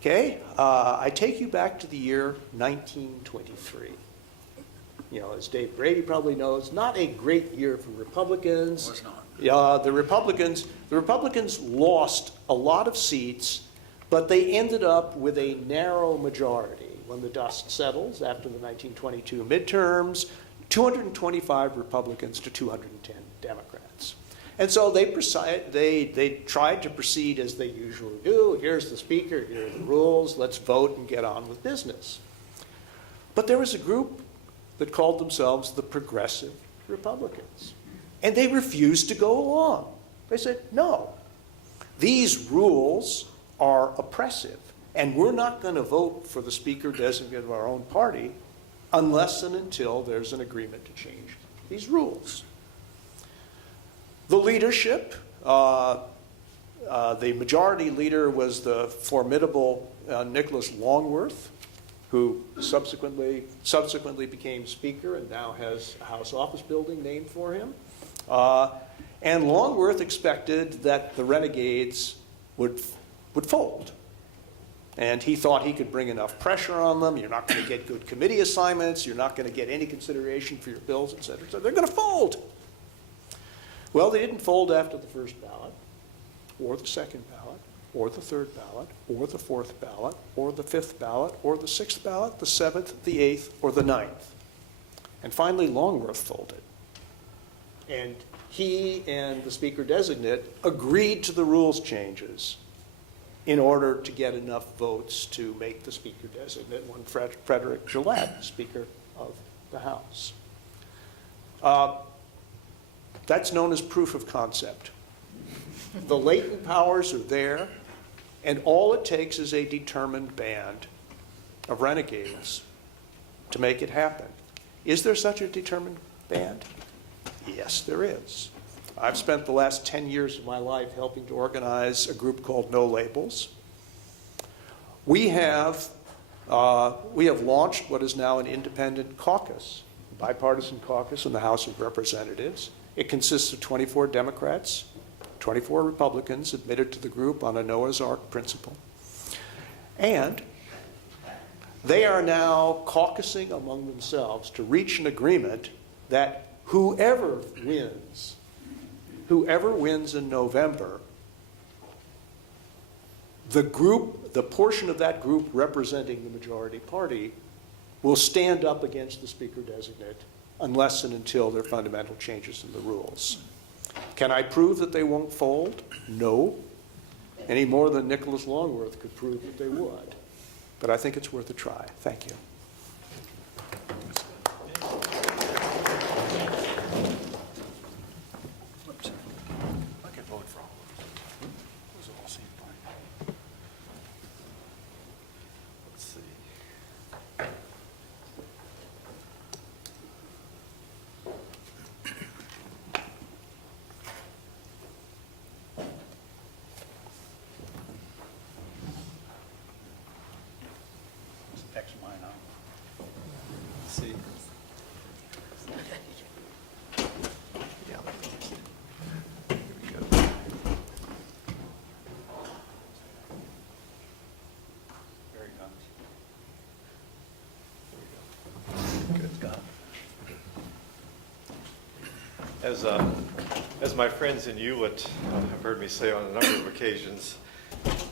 Okay, I take you back to the year 1923. As Dave Brady probably knows, not a great year for Republicans. Of course not. The Republicans lost a lot of seats, but they ended up with a narrow majority when the dust settles after the 1922 midterms, 225 Republicans to 210 Democrats. And so they tried to proceed as they usually do. Here's the speaker, here are the rules, let's vote and get on with business. But there was a group that called themselves the Progressive Republicans. And they refused to go along. They said, no, these rules are oppressive, and we're not going to vote for the speaker designate of our own party unless and until there's an agreement to change these rules. The leadership, the majority leader was the formidable Nicholas Longworth, who subsequently became speaker and now has a House office building named for him. And Longworth expected that the renegades would fold. And he thought he could bring enough pressure on them. You're not going to get good committee assignments. You're not going to get any consideration for your bills, et cetera. So they're going to fold. Well, they didn't fold after the first ballot, or the second ballot, or the third ballot, or the fourth ballot, or the fifth ballot, or the sixth ballot, the seventh, the eighth, or the ninth. And finally, Longworth folded. And he and the speaker designate agreed to the rules changes in order to get enough votes to make the speaker designate one Frederick Gillette Speaker of the House. That's known as proof of concept. The latent powers are there, and all it takes is a determined band of renegades to make it happen. Is there such a determined band? Yes, there is. I've spent the last 10 years of my life helping to organize a group called No Labels. We have We have launched what is now an independent caucus, a bipartisan caucus in the House of Representatives. It consists of 24 Democrats, 24 Republicans admitted to the group on a Noah's Ark principle. And they are now caucusing among themselves to reach an agreement that whoever wins in November, the portion of that group representing the majority party will stand up against the speaker designate unless and until there are fundamental changes in the rules. Can I prove that they won't fold? No. Any more than Nicholas Longworth could prove that they would. But I think it's worth a try. Thank you. I can vote for all of them. Those all seem fine. Let's see. X mine out. Let's see. Yeah. Here we go. Very good. There we go. Good job. As my friends in Hewlett have heard me say on a number of occasions,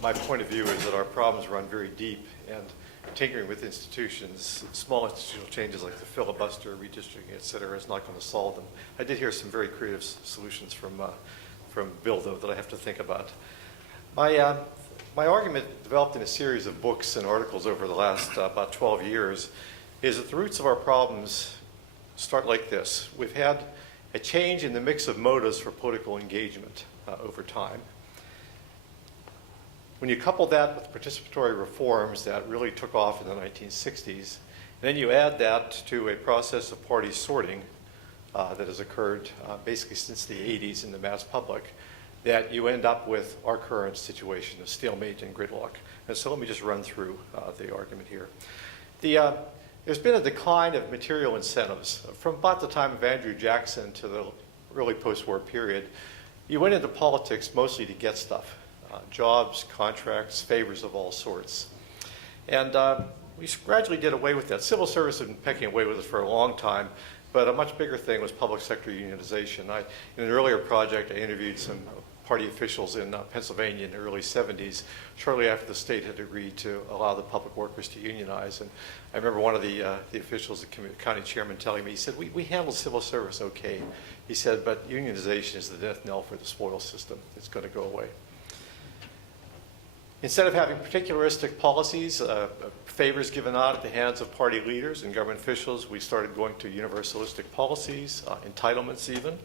my point of view is that our problems run very deep, and tinkering with institutions, small institutional changes like the filibuster, redistricting, et cetera, is not going to solve them. I did hear some very creative solutions from Bill, though, that I have to think about. My argument, developed in a series of books and articles over the last about 12 years, is that the roots of our problems start like this. We've had a change in the mix of motives for political engagement over time. When you couple that with participatory reforms that really took off in the 1960s, and then you add that to a process of party sorting that has occurred basically since the 80s in the mass public, that you end up with our current situation of stalemate and gridlock. And so let me just run through the argument here. There's been a decline of material incentives. From about the time of Andrew Jackson to the early post-war period, you went into politics mostly to get stuff. Jobs, contracts, favors of all sorts. And we gradually did away with that. Civil service had been pecking away with it for a long time, but a much bigger thing was public sector unionization. In an earlier project, I interviewed some party officials in Pennsylvania in the early 70s, shortly after the state had agreed to allow the public workers to unionize. And I remember one of the officials, the county chairman, telling me, he said, we handled civil service okay. He said, but unionization is the death knell for the spoils system. It's going to go away. Instead of having particularistic policies, favors given out at the hands of party leaders and government officials, we started going to universalistic policies, entitlements even.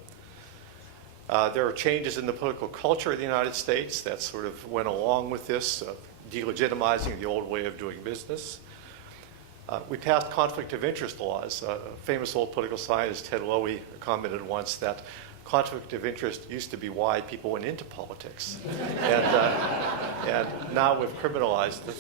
There are changes in the political culture of the United States that sort of went along with this, delegitimizing the old way of doing business. We passed conflict of interest laws. A famous old political scientist, Ted Lowy, commented once that conflict of interest used to be why people went into politics. And now we've criminalized it.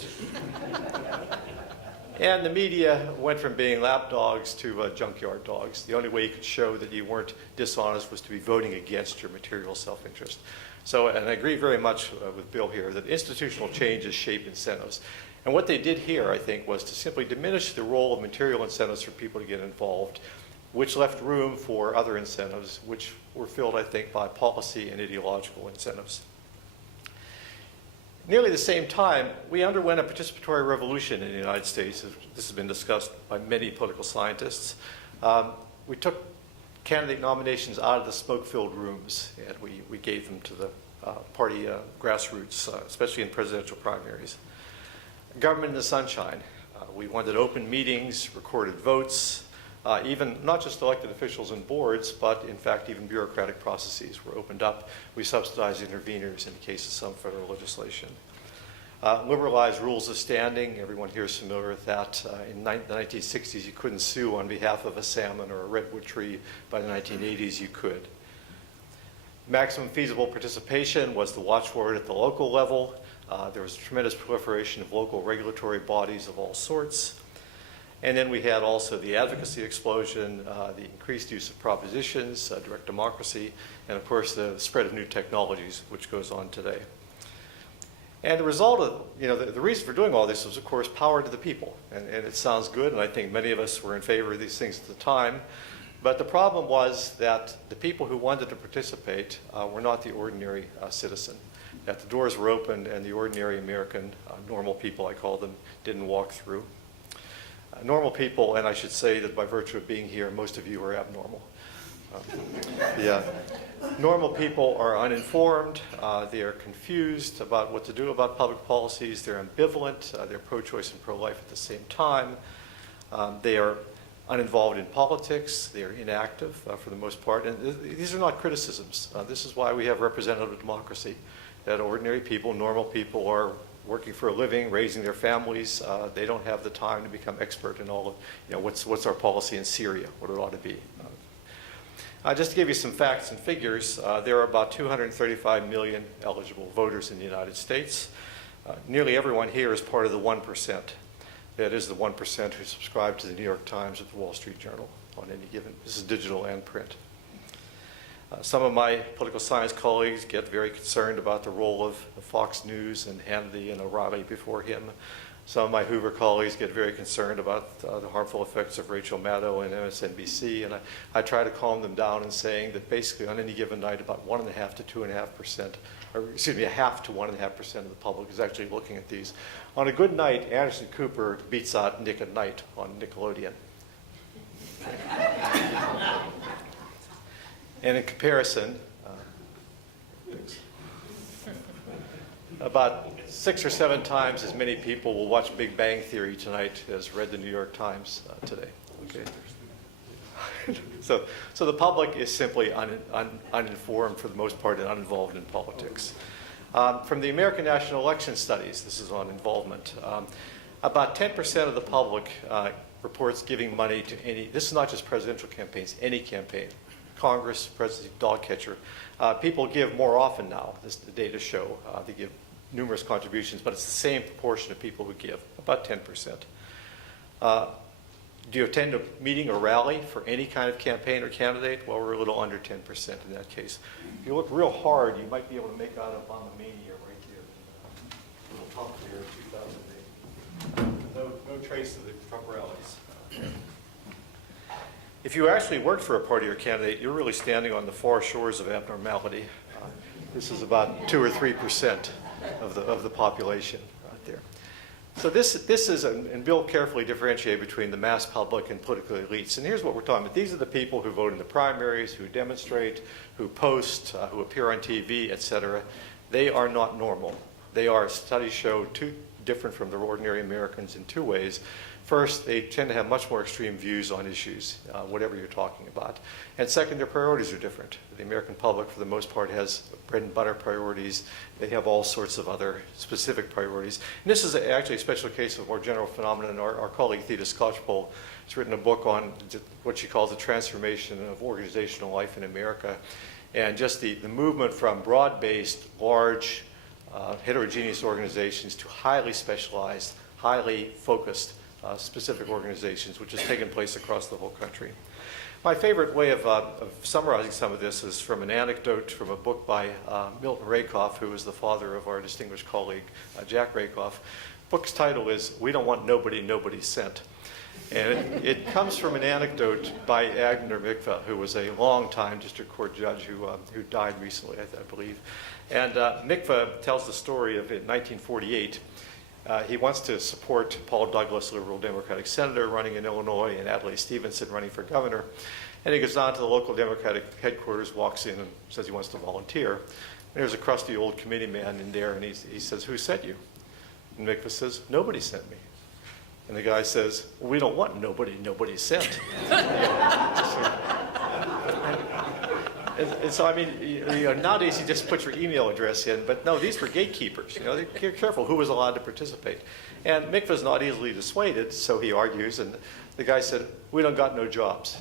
And the media went from being lapdogs to junkyard dogs. The only way you could show that you weren't dishonest was to be voting against your material self-interest. So, and I agree very much with Bill here that institutional changes shape incentives. And what they did here, I think, was to simply diminish the role of material incentives for people to get involved, which left room for other incentives, which were filled, I think, by policy and ideological incentives. Nearly the same time, we underwent a participatory revolution in the United States. This has been discussed by many political scientists. We took candidate nominations out of the smoke-filled rooms, and we gave them to the party grassroots, especially in presidential primaries. Government in the sunshine. We wanted open meetings, recorded votes, even not just elected officials and boards, but in fact even bureaucratic processes were opened up. We subsidized interveners in the case of some federal legislation. Liberalized rules of standing. Everyone here is familiar with that. In the 1960s, you couldn't sue on behalf of a salmon or a redwood tree. By the 1980s, you could. Maximum feasible participation was the watchword at the local level. There was a tremendous proliferation of local regulatory bodies of all sorts. And then we had also the advocacy explosion, the increased use of propositions, direct democracy, and of course the spread of new technologies, which goes on today. And the result of, the reason for doing all this was, of course, power to the people. And it sounds good, and I think many of us were in favor of these things at the time. But the problem was that the people who wanted to participate were not the ordinary citizen. That the doors were opened and the ordinary American, normal people I call them, didn't walk through. Normal people, and I should say that by virtue of being here, most of you are abnormal. Normal people are uninformed, they are confused about what to do about public policies, they're ambivalent, they're pro-choice and pro-life at the same time, they are uninvolved in politics, they are inactive for the most part, and these are not criticisms. This is why we have representative democracy, that ordinary people, normal people are working for a living, raising their families. They don't have the time to become expert in all of, what's our policy in Syria, what it ought to be. Just to give you some facts and figures, there are about 235 million eligible voters in the United States. Nearly everyone here is part of the 1%. That is the 1% who subscribe to the New York Times or the Wall Street Journal on any given, this is digital and print. Some of my political science colleagues get very concerned about the role of Fox News and Hannity and O'Reilly before him. Some of my Hoover colleagues get very concerned about the harmful effects of Rachel Maddow and MSNBC, and I try to calm them down in saying that basically on any given night about 1.5 to 2.5%, or excuse me, 0.5 to 1.5% of the public is actually looking at these. On a good night, Anderson Cooper beats out Nick at Night on Nickelodeon. And in comparison, about 6 or 7 times as many people will watch Big Bang Theory tonight as read the New York Times today. Okay. So the public is simply uninformed for the most part and uninvolved in politics. From the American National Election Studies, this is on involvement, about 10% of the public reports giving money to any, this is not just presidential campaigns, any campaign. Congress, presidency, dog catcher. People give more often now, the data show. They give numerous contributions, but it's the same proportion of people who give, about 10%. Do you attend a meeting or rally for any kind of campaign or candidate? Well, we're a little under 10% in that case. If you look real hard, you might be able to make out Obama Mania right there. Little pump here in 2008. No trace of the Trump rallies. If you actually worked for a party or candidate, you're really standing on the far shores of abnormality. This is about 2 or 3% of the population right there. So this is, and Bill carefully differentiated between the mass public and political elites. And here's what we're talking about. These are the people who vote in the primaries, who demonstrate, who post, who appear on TV, et cetera. They are not normal. They are, studies show, too different from the ordinary Americans in 2 ways. First, they tend to have much more extreme views on issues, whatever you're talking about. And second, their priorities are different. The American public, for the most part, has bread and butter priorities. They have all sorts of other specific priorities. And this is actually a special case of a more general phenomenon. Our colleague Theda Skocpol has written a book on what she calls the transformation of organizational life in America, and just the movement from broad-based, large, heterogeneous organizations to highly specialized, highly focused specific organizations, which has taken place across the whole country. My favorite way of summarizing some of this is from an anecdote from a book by Milton Rakoff, who is the father of our distinguished colleague, Jack Rakoff. The book's title is "We Don't Want Nobody, Nobody Sent." And it comes from an anecdote by Agner Mikva, who was a long-time district court judge who died recently, I believe. And Mikva tells the story of in 1948, he wants to support Paul Douglas, liberal Democratic senator running in Illinois, and Adlai Stevenson running for governor. And he goes down to the local Democratic headquarters, walks in, and says he wants to volunteer. And there's a crusty old committee man in there, and he says, "Who sent you?" And Mikva says, "Nobody sent me." And the guy says, "Well, we don't want nobody, nobody sent." And so, I mean, nowadays you just put your email address in, but no, these were gatekeepers. They're careful who was allowed to participate. And Mikva's not easily dissuaded, so he argues, and the guy said, "We don't got no jobs."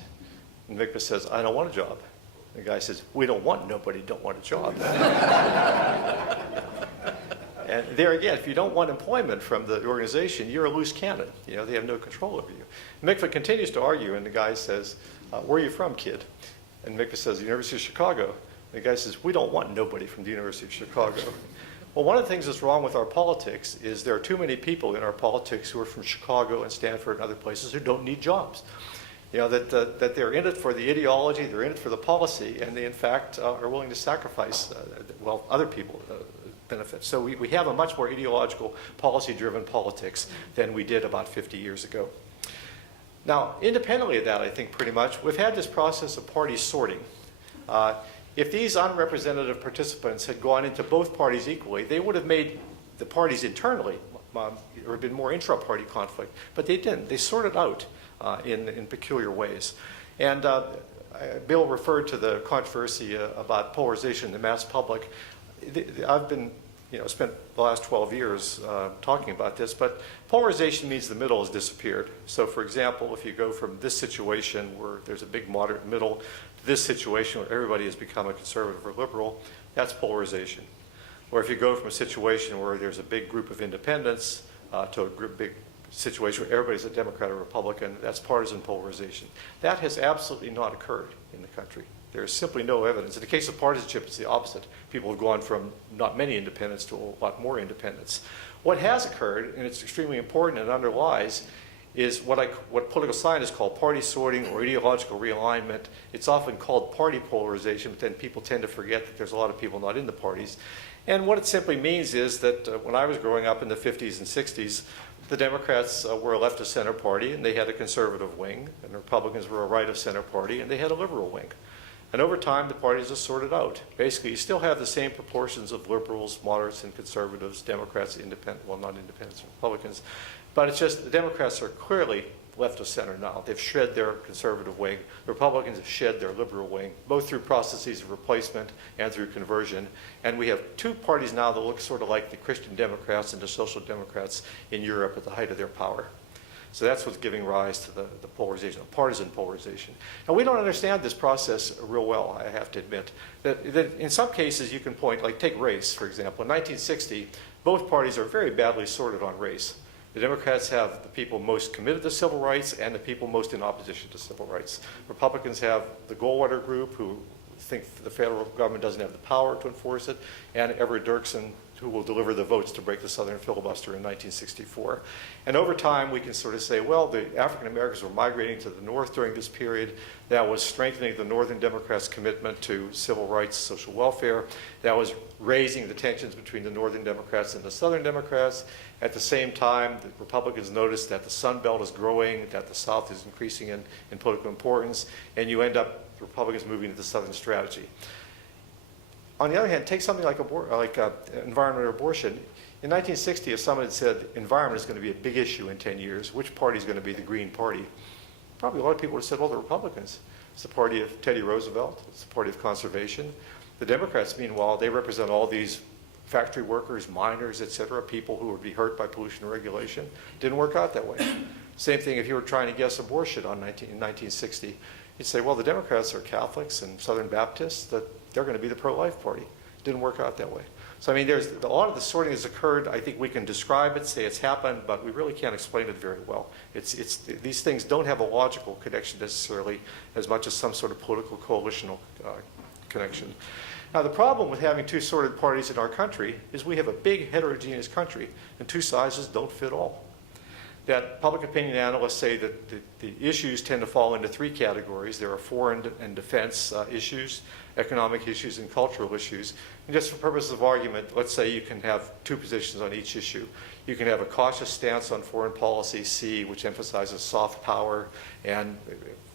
And Mikva says, "I don't want a job." And the guy says, "We don't want nobody, don't want a job." And there again, if you don't want employment from the organization, you're a loose cannon. You know, they have no control over you. Mikva continues to argue, and the guy says, where are you from, kid? And Mikva says, the University of Chicago. And the guy says, we don't want nobody from the University of Chicago. Well, one of the things that's wrong with our politics is there are too many people in our politics who are from Chicago and Stanford and other places who don't need jobs. You know, that they're in it for the ideology, they're in it for the policy, and they, in fact, are willing to sacrifice, other people benefit. So we have a much more ideological, policy-driven politics than we did about 50 years ago. Now, independently of that, I think pretty much, we've had this process of party sorting. If these unrepresentative participants had gone into both parties equally, they would have made the parties internally, or been more intra-party conflict, but they didn't. They sorted out in peculiar ways. And Bill referred to the controversy about polarization in the mass public. I've been, spent the last 12 years talking about this, but polarization means the middle has disappeared. So for example, if you go from this situation where there's a big moderate middle to this situation where everybody has become a conservative or liberal, that's polarization. Or if you go from a situation where there's a big group of independents to a big situation where everybody's a Democrat or Republican, that's partisan polarization. That has absolutely not occurred in the country. There's simply no evidence. In the case of partisanship, it's the opposite. People have gone from not many independents to a lot more independents. What has occurred, and it's extremely important and underlies, is what political scientists call party sorting or ideological realignment. It's often called party polarization, but then people tend to forget that there's a lot of people not in the parties. And what it simply means is that when I was growing up in the 50s and 60s, the Democrats were a left-of-center party, and they had a conservative wing, and the Republicans were a right-of-center party, and they had a liberal wing. And over time, the parties are sorted out. Basically, you still have the same proportions of liberals, moderates, and conservatives, Democrats, independent, well, not independents, Republicans. But it's just the Democrats are clearly left of center now. They've shed their conservative wing. The Republicans have shed their liberal wing, both through processes of replacement and through conversion. And we have two parties now that look sort of like the Christian Democrats and the Social Democrats in Europe at the height of their power. So that's what's giving rise to the polarization, partisan polarization. And we don't understand this process real well, I have to admit. That in some cases you can point, like take race, for example. In 1960, both parties are very badly sorted on race. The Democrats have the people most committed to civil rights and the people most in opposition to civil rights. Republicans have the Goldwater group, who think the federal government doesn't have the power to enforce it, and Everett Dirksen, who will deliver the votes to break the Southern filibuster in 1964. And over time, we can sort of say, well, the African Americans were migrating to the North during this period. That was strengthening the Northern Democrats' commitment to civil rights, social welfare. That was raising the tensions between the Northern Democrats and the Southern Democrats. At the same time, the Republicans noticed that the Sun Belt is growing, that the South is increasing in political importance, and you end up Republicans moving to the Southern strategy. On the other hand, take something like environment or abortion. In 1960, if someone had said environment is going to be a big issue in 10 years, which party is going to be the Green Party? Probably a lot of people would have said, well, the Republicans. It's the party of Teddy Roosevelt. It's the party of conservation. The Democrats, meanwhile, they represent all these factory workers, miners, et cetera, people who would be hurt by pollution and regulation. Didn't work out that way. Same thing if you were trying to guess abortion in 1960. You'd say, well, the Democrats are Catholics and Southern Baptists, that they're going to be the pro-life party. Didn't work out that way. So I mean, there's a lot of the sorting has occurred. I think we can describe it, say it's happened, but we really can't explain it very well. These things don't have a logical connection necessarily as much as some sort of political coalitional connection. Now, the problem with having two sorted parties in our country is we have a big heterogeneous country, and two sizes don't fit all. That public opinion analysts say that the issues tend to fall into three categories. There are foreign and defense issues, economic issues, and cultural issues. And just for purposes of argument, let's say you can have two positions on each issue. You can have a cautious stance on foreign policy, C, which emphasizes soft power and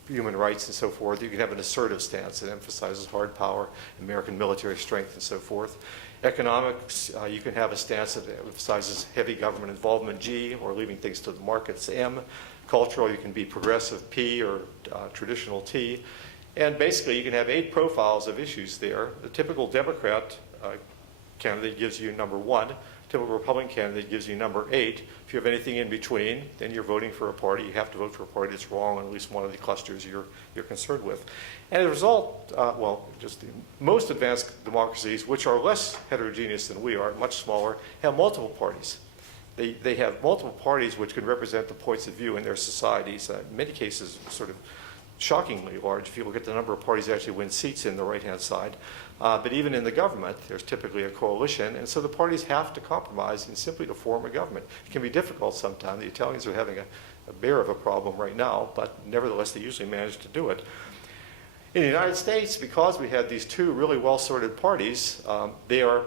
human rights and so forth. You can have an assertive stance that emphasizes hard power, American military strength, and so forth. Economics, you can have a stance that emphasizes heavy government involvement, G, or leaving things to the markets, M. Cultural, you can be progressive, P, or traditional, T. And basically, you can have 8 profiles of issues there. The typical Democrat candidate gives you number 1. typical Republican candidate gives you number 8. If you have anything in between, then you're voting for a party. You have to vote for a party that's wrong on at least one of the clusters you're concerned with. And as a result, just the most advanced democracies, which are less heterogeneous than we are, much smaller, have multiple parties. They have multiple parties which can represent the points of view in their societies. In many cases, sort of shockingly large if you look at the number of parties that actually win seats in the right-hand side. But even in the government, there's typically a coalition, and so the parties have to compromise and simply to form a government. It can be difficult sometimes. The Italians are having a bear of a problem right now, but nevertheless, they usually manage to do it. In the United States, because we had these two really well-sorted parties, they are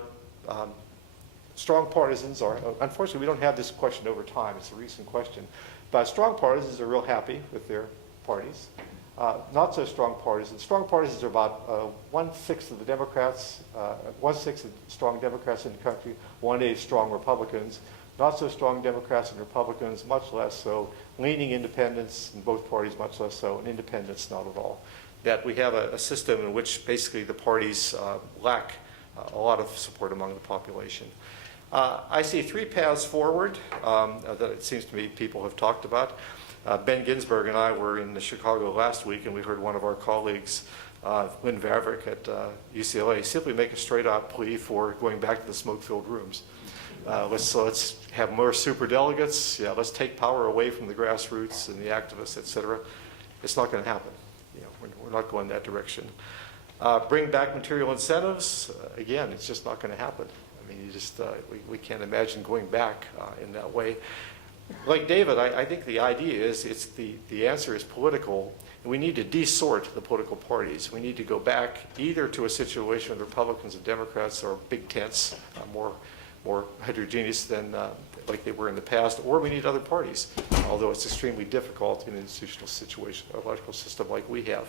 strong partisans. Unfortunately, we don't have this question over time. It's a recent question. But strong partisans are real happy with their parties. Not so strong partisans. Strong partisans are about 1/6 of the Democrats, 1/6 of strong Democrats in the country, 1/8 strong Republicans. Not so strong Democrats and Republicans, much less so. Leaning independents in both parties, much less so. And independents, not at all. That we have a system in which basically the parties lack a lot of support among the population. I see 3 paths forward that it seems to me people have talked about. Ben Ginsberg and I were in Chicago last week, and we heard one of our colleagues, Lynn Vavrick at UCLA, simply make a straight-out plea for going back to the smoke-filled rooms. Let's have more superdelegates. Yeah, let's take power away from the grassroots and the activists, et cetera. It's not going to happen. We're not going that direction. Bring back material incentives. Again, it's just not going to happen. I mean, we can't imagine going back in that way. Like David, I think the idea is the answer is political, and we need to desort the political parties. We need to go back either to a situation where Republicans and Democrats are big tents, more heterogeneous than like they were in the past, or we need other parties, although it's extremely difficult in an institutional situation, a political system like we have.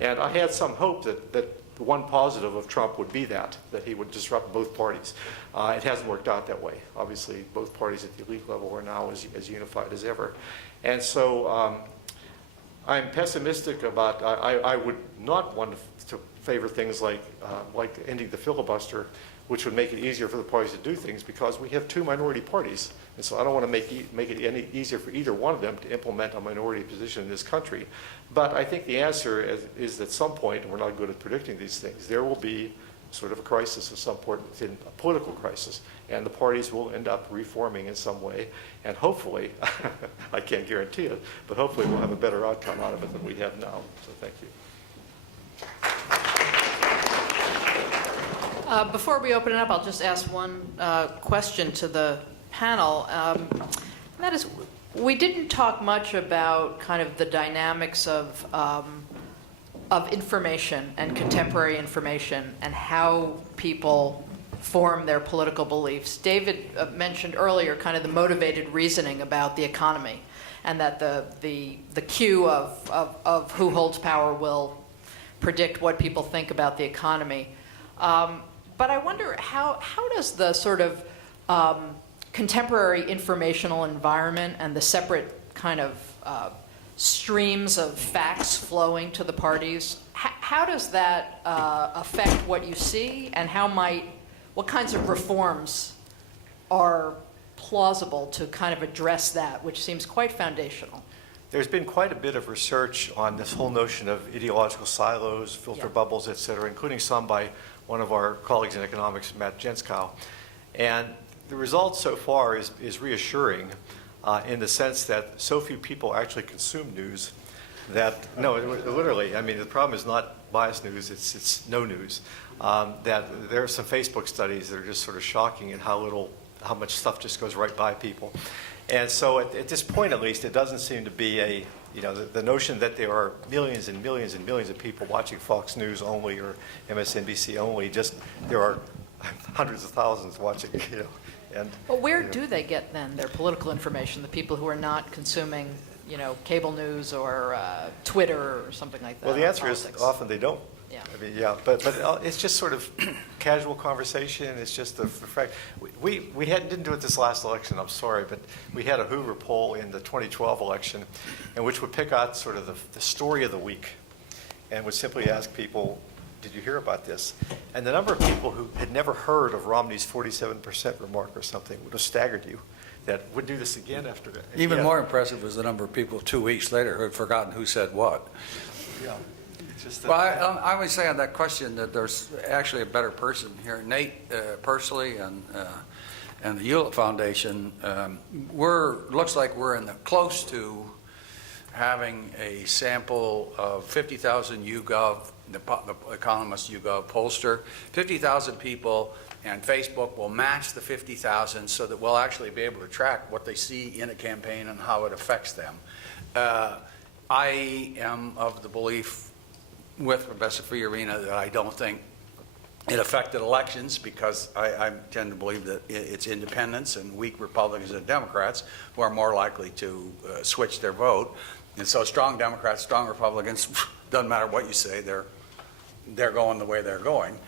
And I had some hope that the one positive of Trump would be that he would disrupt both parties. It hasn't worked out that way. Obviously, both parties at the elite level are now as unified as ever. And so I'm pessimistic about, I would not want to favor things like ending the filibuster, which would make it easier for the parties to do things, because we have 2 minority parties. And so I don't want to make it any easier for either one of them to implement a minority position in this country. But I think the answer is at some point, and we're not good at predicting these things, there will be sort of a crisis of some sort, a political crisis, and the parties will end up reforming in some way. And hopefully, I can't guarantee it, but hopefully we'll have a better outcome out of it than we have now. So thank you. Before we open it up, I'll just ask one question to the panel. And that is, we didn't talk much about kind of the dynamics of information and contemporary information and how people form their political beliefs. David mentioned earlier kind of the motivated reasoning about the economy, and that the cue of who holds power will predict what people think about the economy. But I wonder, how does the sort of contemporary informational environment and the separate kind of streams of facts flowing to the parties, how does that affect what you see, and what kinds of reforms are plausible to kind of address that, which seems quite foundational? There's been quite a bit of research on this whole notion of ideological silos, filter bubbles, et cetera, including some by one of our colleagues in economics, Matt Jenskow. And the result so far is reassuring in the sense that so few people actually consume news that, no, literally, I mean, the problem is not biased news, it's no news. That there are some Facebook studies that are just sort of shocking in how much stuff just goes right by people. And so at this point, at least, it doesn't seem to be the notion that there are millions and millions and millions of people watching Fox News only or MSNBC only, just there are hundreds of thousands watching, And, but where do they get then their political information, the people who are not consuming, cable news or Twitter or something like that? Well, the answer is often they don't. Yeah. I mean, yeah, but it's just sort of casual conversation. It's just the fact. We didn't do it this last election, I'm sorry, but we had a Hoover poll in the 2012 election, in which would pick out sort of the story of the week, and would simply ask people, did you hear about this? And the number of people who had never heard of Romney's 47% remark or something would have staggered you, that would do this again after that. Even more impressive was the number of people 2 weeks later who had forgotten who said what. Yeah. It's just that- Well, I would say on that question that there's actually a better person here. Nate personally and the Hewlett Foundation, looks like we're close to having a sample of 50,000 YouGov, the Economist YouGov pollster, 50,000 people, and Facebook will match the 50,000 so that we'll actually be able to track what they see in a campaign and how it affects them. I am of the belief with Professor Fiorina that I don't think it affected elections, because I tend to believe that it's independents and weak Republicans and Democrats who are more likely to switch their vote. And so strong Democrats, strong Republicans, doesn't matter what you say, they're going the way they're going.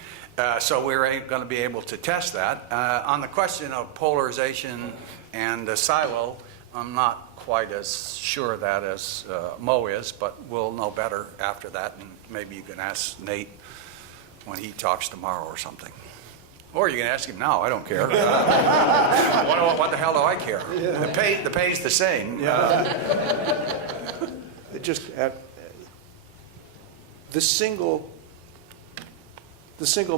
So we're going to be able to test that. On the question of polarization and the silo, I'm not quite as sure of that as Mo is, but we'll know better after that, and maybe you can ask Nate when he talks tomorrow or something. Or you can ask him now, I don't care. What the hell do I care? Yeah. The pay's the same. Just the single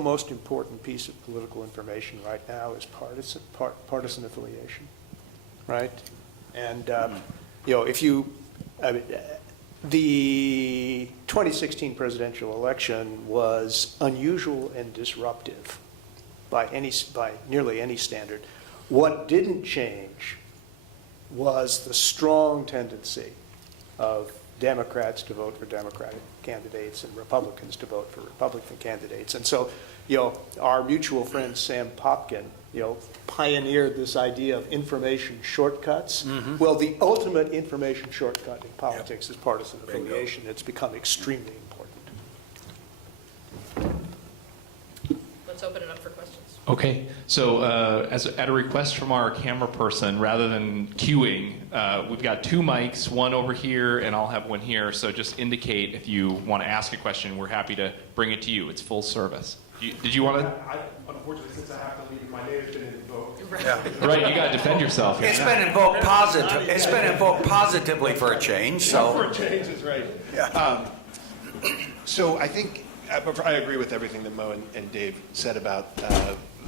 most important piece of political information right now is partisan affiliation, right? And the 2016 presidential election was unusual and disruptive by nearly any standard. What didn't change was the strong tendency of Democrats to vote for Democratic candidates and Republicans to vote for Republican candidates. And so, our mutual friend Sam Popkin, pioneered this idea of information shortcuts. Mm-hmm. Well, the ultimate information shortcut in politics is partisan affiliation. It's become extremely important. Let's open it up for questions. Okay, so at a request from our camera person, rather than queuing, we've got 2 mics, one over here, and I'll have one here. So just indicate if you want to ask a question. We're happy to bring it to you. It's full service. Did you want to? Unfortunately, since I have to leave, my name has been invoked. Yeah. Right, you got to defend yourself here. It's been invoked positive. It's been invoked positively for a change. So For a change is right. Yeah. So I think I agree with everything that Mo and Dave said about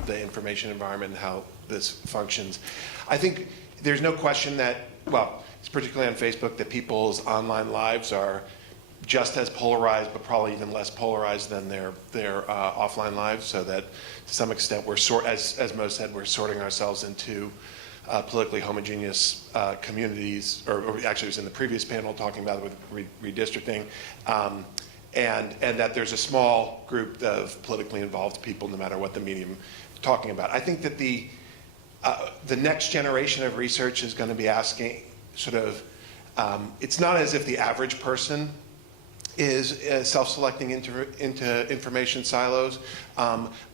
the information environment and how this functions. I think there's no question that, well, it's particularly on Facebook, that people's online lives are just as polarized, but probably even less polarized than their offline lives. So that to some extent, as Mo said, we're sorting ourselves into politically homogeneous communities, or actually it was in the previous panel talking about it with redistricting, and that there's a small group of politically involved people, no matter what the medium talking about. I think that the next generation of research is going to be asking it's not as if the average person is self-selecting into information silos,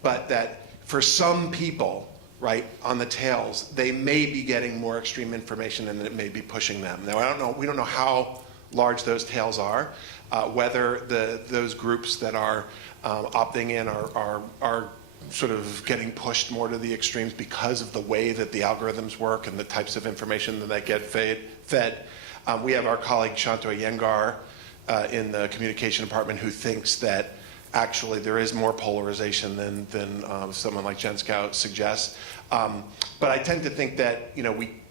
but that for some people, right, on the tails, they may be getting more extreme information and it may be pushing them. Now, we don't know how large those tails are, whether those groups that are opting in are sort of getting pushed more to the extremes because of the way that the algorithms work and the types of information that they get fed. We have our colleague Shanto Yengar in the communication department who thinks that actually there is more polarization than someone like Jen Scout suggests. But I tend to think that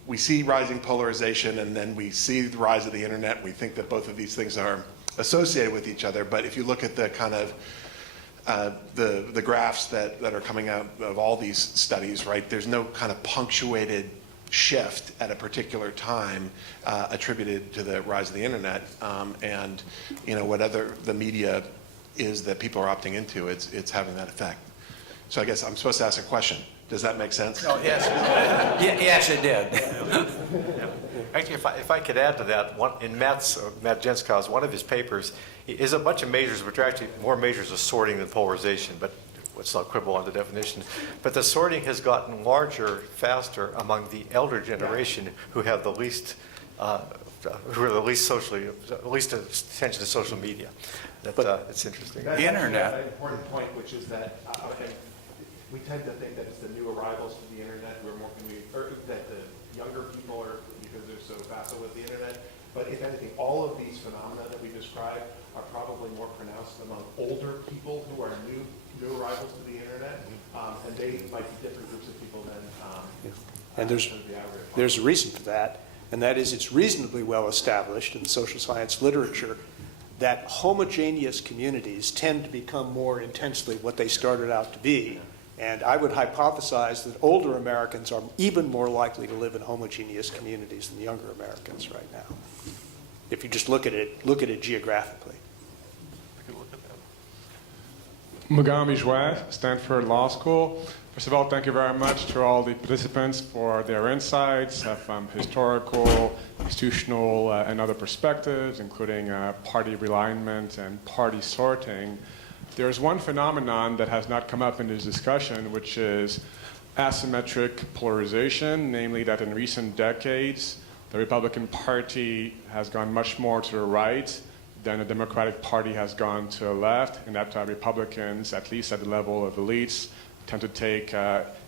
we see rising polarization and then we see the rise of the internet. We think that both of these things are associated with each other. But if you look at the kind of the graphs that are coming out of all these studies, right, there's no kind of punctuated shift at a particular time attributed to the rise of the internet, and whatever the media is that people are opting into, it's having that effect. So I guess I'm supposed to ask a question. Does that make sense? Oh, yes. Yes, it did. Actually, if I could add to that, in Matt Jenskow's, one of his papers is a bunch of measures, which are actually more measures of sorting than polarization, but let's not quibble on the definition. But the sorting has gotten larger, faster among the elder generation who have the least who are at least socially, at least attention to social media. It's interesting. That's The actually internet. an important point, which is that and we tend to think that it's the new arrivals to the internet who are more or that the younger people are, because they're so facile with the internet. But if anything, all of these phenomena that we described are probably more pronounced among older people who are new arrivals to the internet, and they might be different groups of people than And the average. there's a reason for that, and that is it's reasonably well established in social science literature that homogeneous communities tend to become more intensely what they started out to be. And I would hypothesize that older Americans are even more likely to live in homogeneous communities than younger Americans right now, if you just look at it geographically. Magami Joie, Stanford Law School. First of all, thank you very much to all the participants for their insights from historical, institutional, and other perspectives, including party realignment and party sorting. There's one phenomenon that has not come up in this discussion, which is asymmetric polarization, namely that in recent decades, the Republican Party has gone much more to the right than the Democratic Party has gone to the left, and that Republicans, at least at the level of elites, tend to take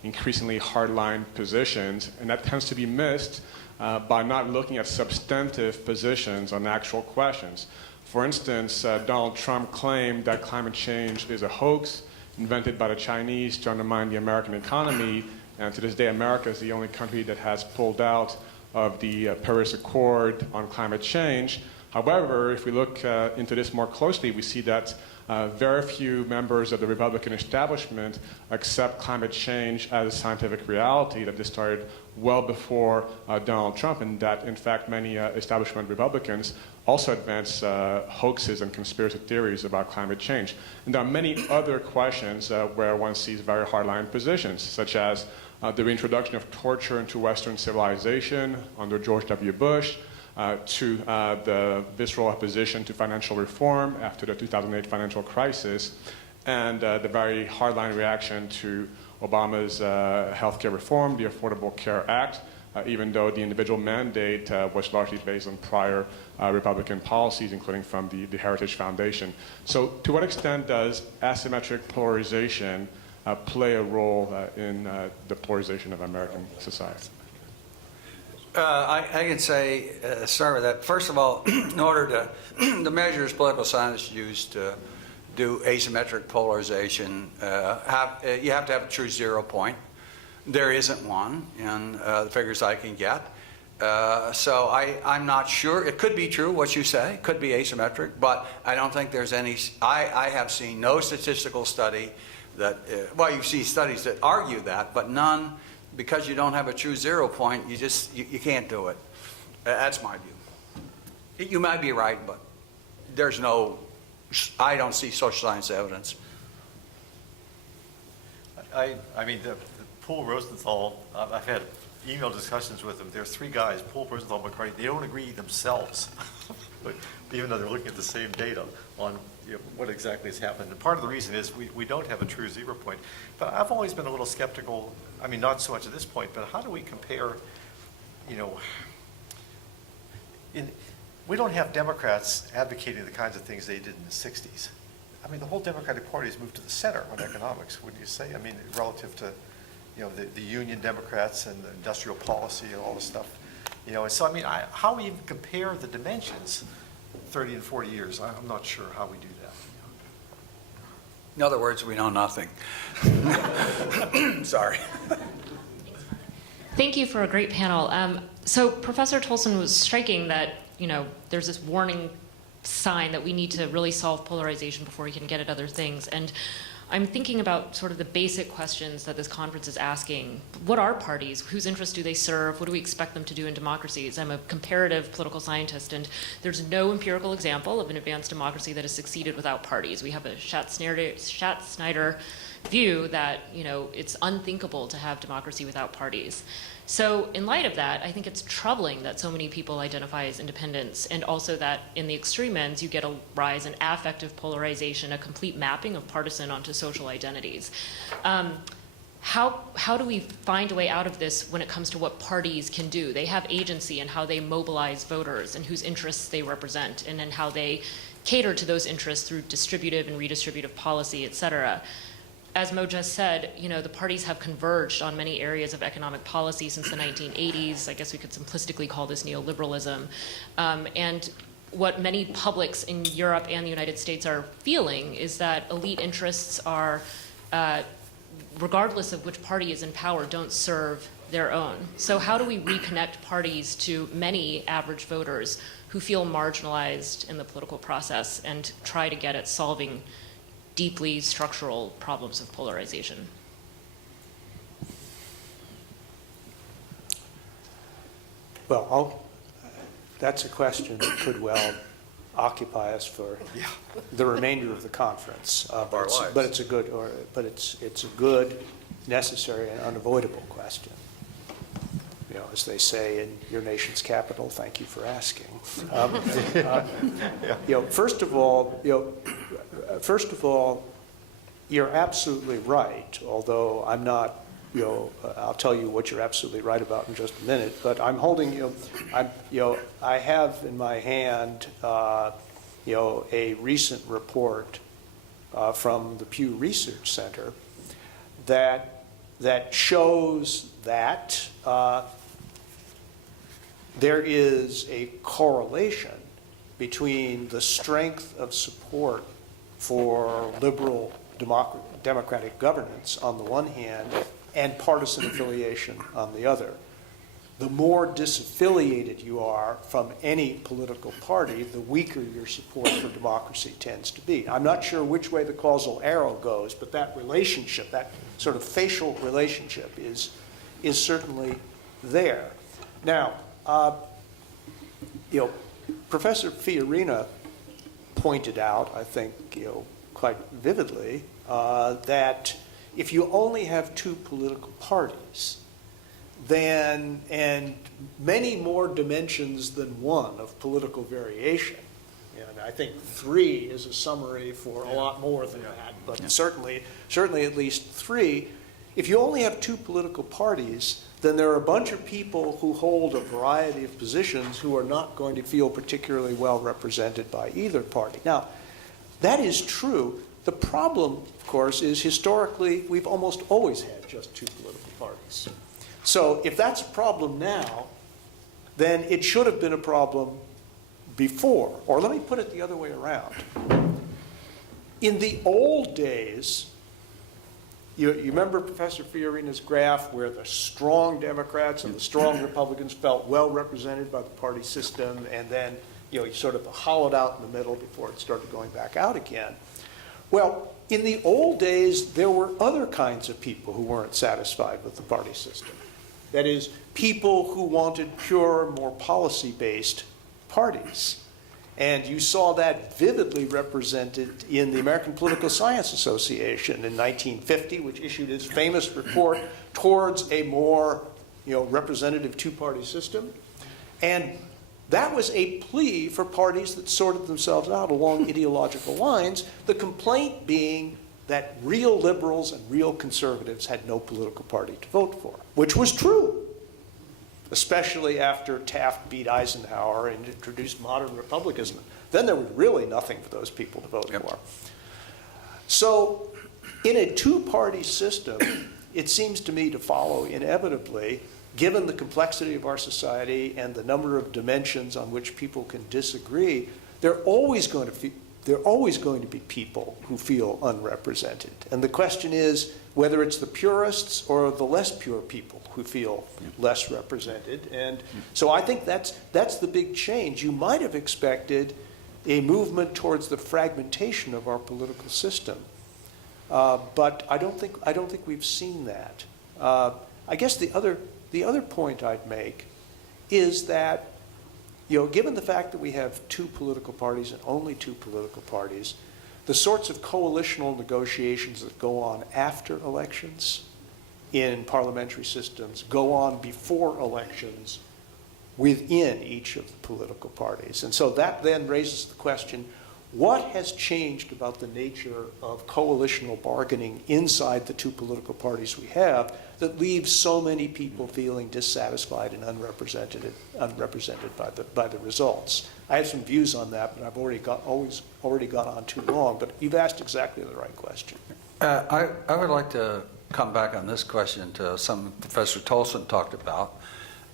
increasingly hardline positions, and that tends to be missed by not looking at substantive positions on actual questions. For instance, Donald Trump claimed that climate change is a hoax invented by the Chinese to undermine the American economy, and to this day, America is the only country that has pulled out of the Paris Accord on climate change. However, if we look into this more closely, we see that very few members of the Republican establishment accept climate change as a scientific reality, that this started well before Donald Trump, and that, in fact, many establishment Republicans also advance hoaxes and conspiracy theories about climate change. And there are many other questions where one sees very hardline positions, such as the reintroduction of torture into Western civilization under George W. Bush, to the visceral opposition to financial reform after the 2008 financial crisis, and the very hardline reaction to Obama's healthcare reform, the Affordable Care Act, even though the individual mandate was largely based on prior Republican policies, including from the Heritage Foundation. So to what extent does asymmetric polarization play a role in the polarization of American society? I can say, start with that. First of all, in order to, the measures political scientists use to do asymmetric polarization, you have to have a true 0 point. There isn't one in the figures I can get. So I'm not sure. It could be true, what you say. It could be asymmetric, but I don't think there's any, I have seen no statistical study that, well, you see studies that argue that, but none, because you don't have a true 0 point, you can't do it. That's my view. You might be right, but there's no, I don't see social science evidence. I mean, the Poole, Rosenthal, I've had email discussions with them. There are three guys, Poole, Rosenthal, McCarthy. They don't agree themselves, but even though they're looking at the same data on what exactly has happened. And part of the reason is we don't have a true 0 point. But I've always been a little skeptical, I mean, not so much at this point, but how do we compare, we don't have Democrats advocating the kinds of things they did in the 60s. I mean, the whole Democratic Party has moved to the center on economics, wouldn't you say? I mean, relative to, the union Democrats and the industrial policy and all this stuff. And so, I mean, how we even compare the dimensions 30 and 40 years, I'm not sure how we do that. In other words, we know nothing. Sorry. Thank you for a great panel. So Professor Tolson was striking that, there's this warning sign that we need to really solve polarization before we can get at other things. And I'm thinking about sort of the basic questions that this conference is asking. What are parties? Whose interests do they serve? What do we expect them to do in democracies? I'm a comparative political scientist, and there's no empirical example of an advanced democracy that has succeeded without parties. We have a Schacht-Snyder view that, it's unthinkable to have democracy without parties. So in light of that, I think it's troubling that so many people identify as independents, and also that in the extreme ends, you get a rise in affective polarization, a complete mapping of partisan onto social identities. how do we find a way out of this when it comes to what parties can do? They have agency in how they mobilize voters and whose interests they represent, and then how they cater to those interests through distributive and redistributive policy, et cetera. As Mo just said, the parties have converged on many areas of economic policy since the 1980s. I guess we could simplistically call this neoliberalism. And what many publics in Europe and the United States are feeling is that elite interests are, regardless of which party is in power, don't serve their own. So how do we reconnect parties to many average voters who feel marginalized in the political process and try to get at solving deeply structural problems of polarization? Well, that's a question that could well occupy us for the remainder of the conference. our lives. But it's a good, necessary, and unavoidable question. As they say in your nation's capital, thank you for asking. First of all, you're absolutely right. Although I'm not, I'll tell you what you're absolutely right about in just a minute. But I'm holding, I have in my hand, a recent report from the Pew Research Center that shows that there is a correlation between the strength of support for liberal democratic governance on the one hand and partisan affiliation on the other. The more disaffiliated you are from any political party, the weaker your support for democracy tends to be. I'm not sure which way the causal arrow goes, but that relationship, that sort of facial relationship is certainly there. Now, Professor Fiorina pointed out, I think, quite vividly, that if you only have two political parties, then, and many more dimensions than one of political variation, and I think 3 is a summary for a lot more than that, but certainly at least 3, if you only have two political parties, then there are a bunch of people who hold a variety of positions who are not going to feel particularly well represented by either party. Now, that is true. The problem, of course, is historically we've almost always had just two political parties. So if that's a problem now, then it should have been a problem before. Or let me put it the other way around. In the old days, you remember Professor Fiorina's graph where the strong Democrats and the strong Republicans felt well represented by the party system, and then you sort of hollowed out in the middle before it started going back out again. Well, in the old days, there were other kinds of people who weren't satisfied with the party system. That is, people who wanted pure, more policy-based parties. And you saw that vividly represented in the American Political Science Association in 1950, which issued its famous report towards a more representative two-party system. And that was a plea for parties that sorted themselves out along ideological lines, the complaint being that real liberals and real conservatives had no political party to vote for, which was true, especially after Taft beat Eisenhower and introduced modern republicanism. Then there was really nothing for those people to vote for. So in a two-party system, it seems to me to follow inevitably, given the complexity of our society and the number of dimensions on which people can disagree, there are always going to be people who feel unrepresented. And the question is whether it's the purists or the less pure people who feel less represented. And so I think that's the big change. You might have expected a movement towards the fragmentation of our political system, but I don't think we've seen that. I guess the other point I'd make is that, given the fact that we have two political parties and only two political parties, the sorts of coalitional negotiations that go on after elections in parliamentary systems go on before elections within each of the political parties. And so that then raises the question, What has changed about the nature of coalitional bargaining inside the two political parties we have that leaves so many people feeling dissatisfied and unrepresented by the results? I have some views on that, but I've already gone on too long. But you've asked exactly the right question. I would like to come back on this question to something Professor Tolson talked about,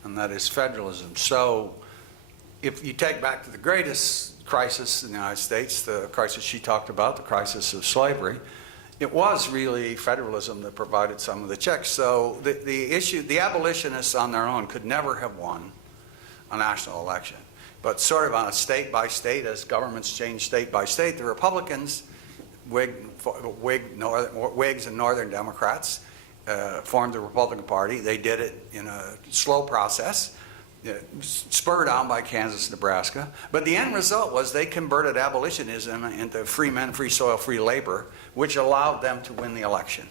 and that is federalism. So if you take back to the greatest crisis in the United States, the crisis she talked about, the crisis of slavery, it was really federalism that provided some of the checks. So the abolitionists on their own could never have won a national election. But sort of on a state by state, as governments change state by state, the Republicans, Whigs and Northern Democrats, formed the Republican Party. They did it in a slow process, spurred on by Kansas, Nebraska. But the end result was they converted abolitionism into free men, free soil, free labor, which allowed them to win the election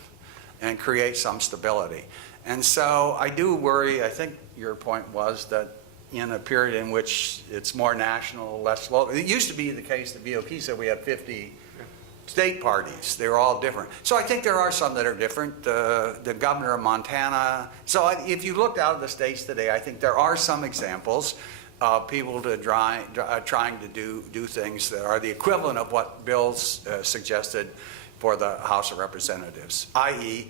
and create some stability. And so I do worry, I think your point was that in a period in which it's more national, less local. It used to be the case that BOP said we had 50 state parties. They were all different. So I think there are some that are different. The governor of Montana. So if you looked out of the states today, I think there are some examples of people trying to do things that are the equivalent of what Bill's suggested for the House of Representatives, i.e.,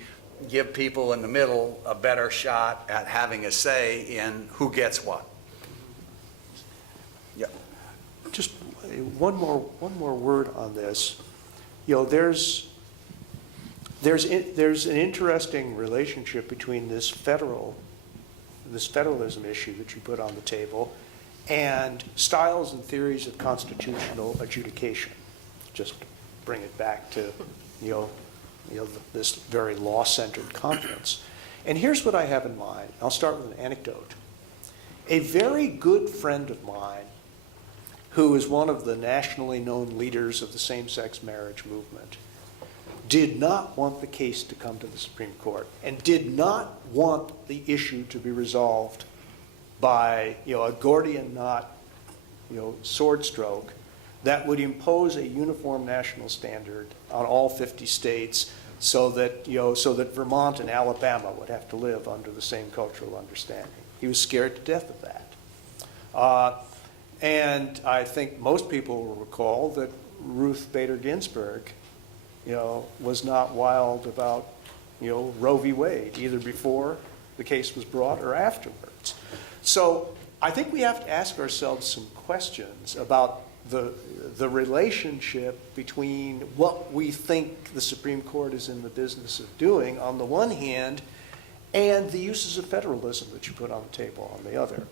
give people in the middle a better shot at having a say in who gets what. Yeah. Just one more word on this. You know, there's an interesting relationship between this federalism issue that you put on the table and styles and theories of constitutional adjudication. Just to bring it back to this very law-centered conference. And here's what I have in mind. I'll start with an anecdote. A very good friend of mine, who is one of the nationally known leaders of the same-sex marriage movement, did not want the case to come to the Supreme Court and did not want the issue to be resolved by a Gordian knot sword stroke that would impose a uniform national standard on all 50 states so that Vermont and Alabama would have to live under the same cultural understanding. He was scared to death of that. And I think most people will recall that Ruth Bader Ginsburg, was not wild about, Roe v. Wade, either before the case was brought or afterwards. So I think we have to ask ourselves some questions about the relationship between what we think the Supreme Court is in the business of doing on the one hand and the uses of federalism that you put on the table on the other.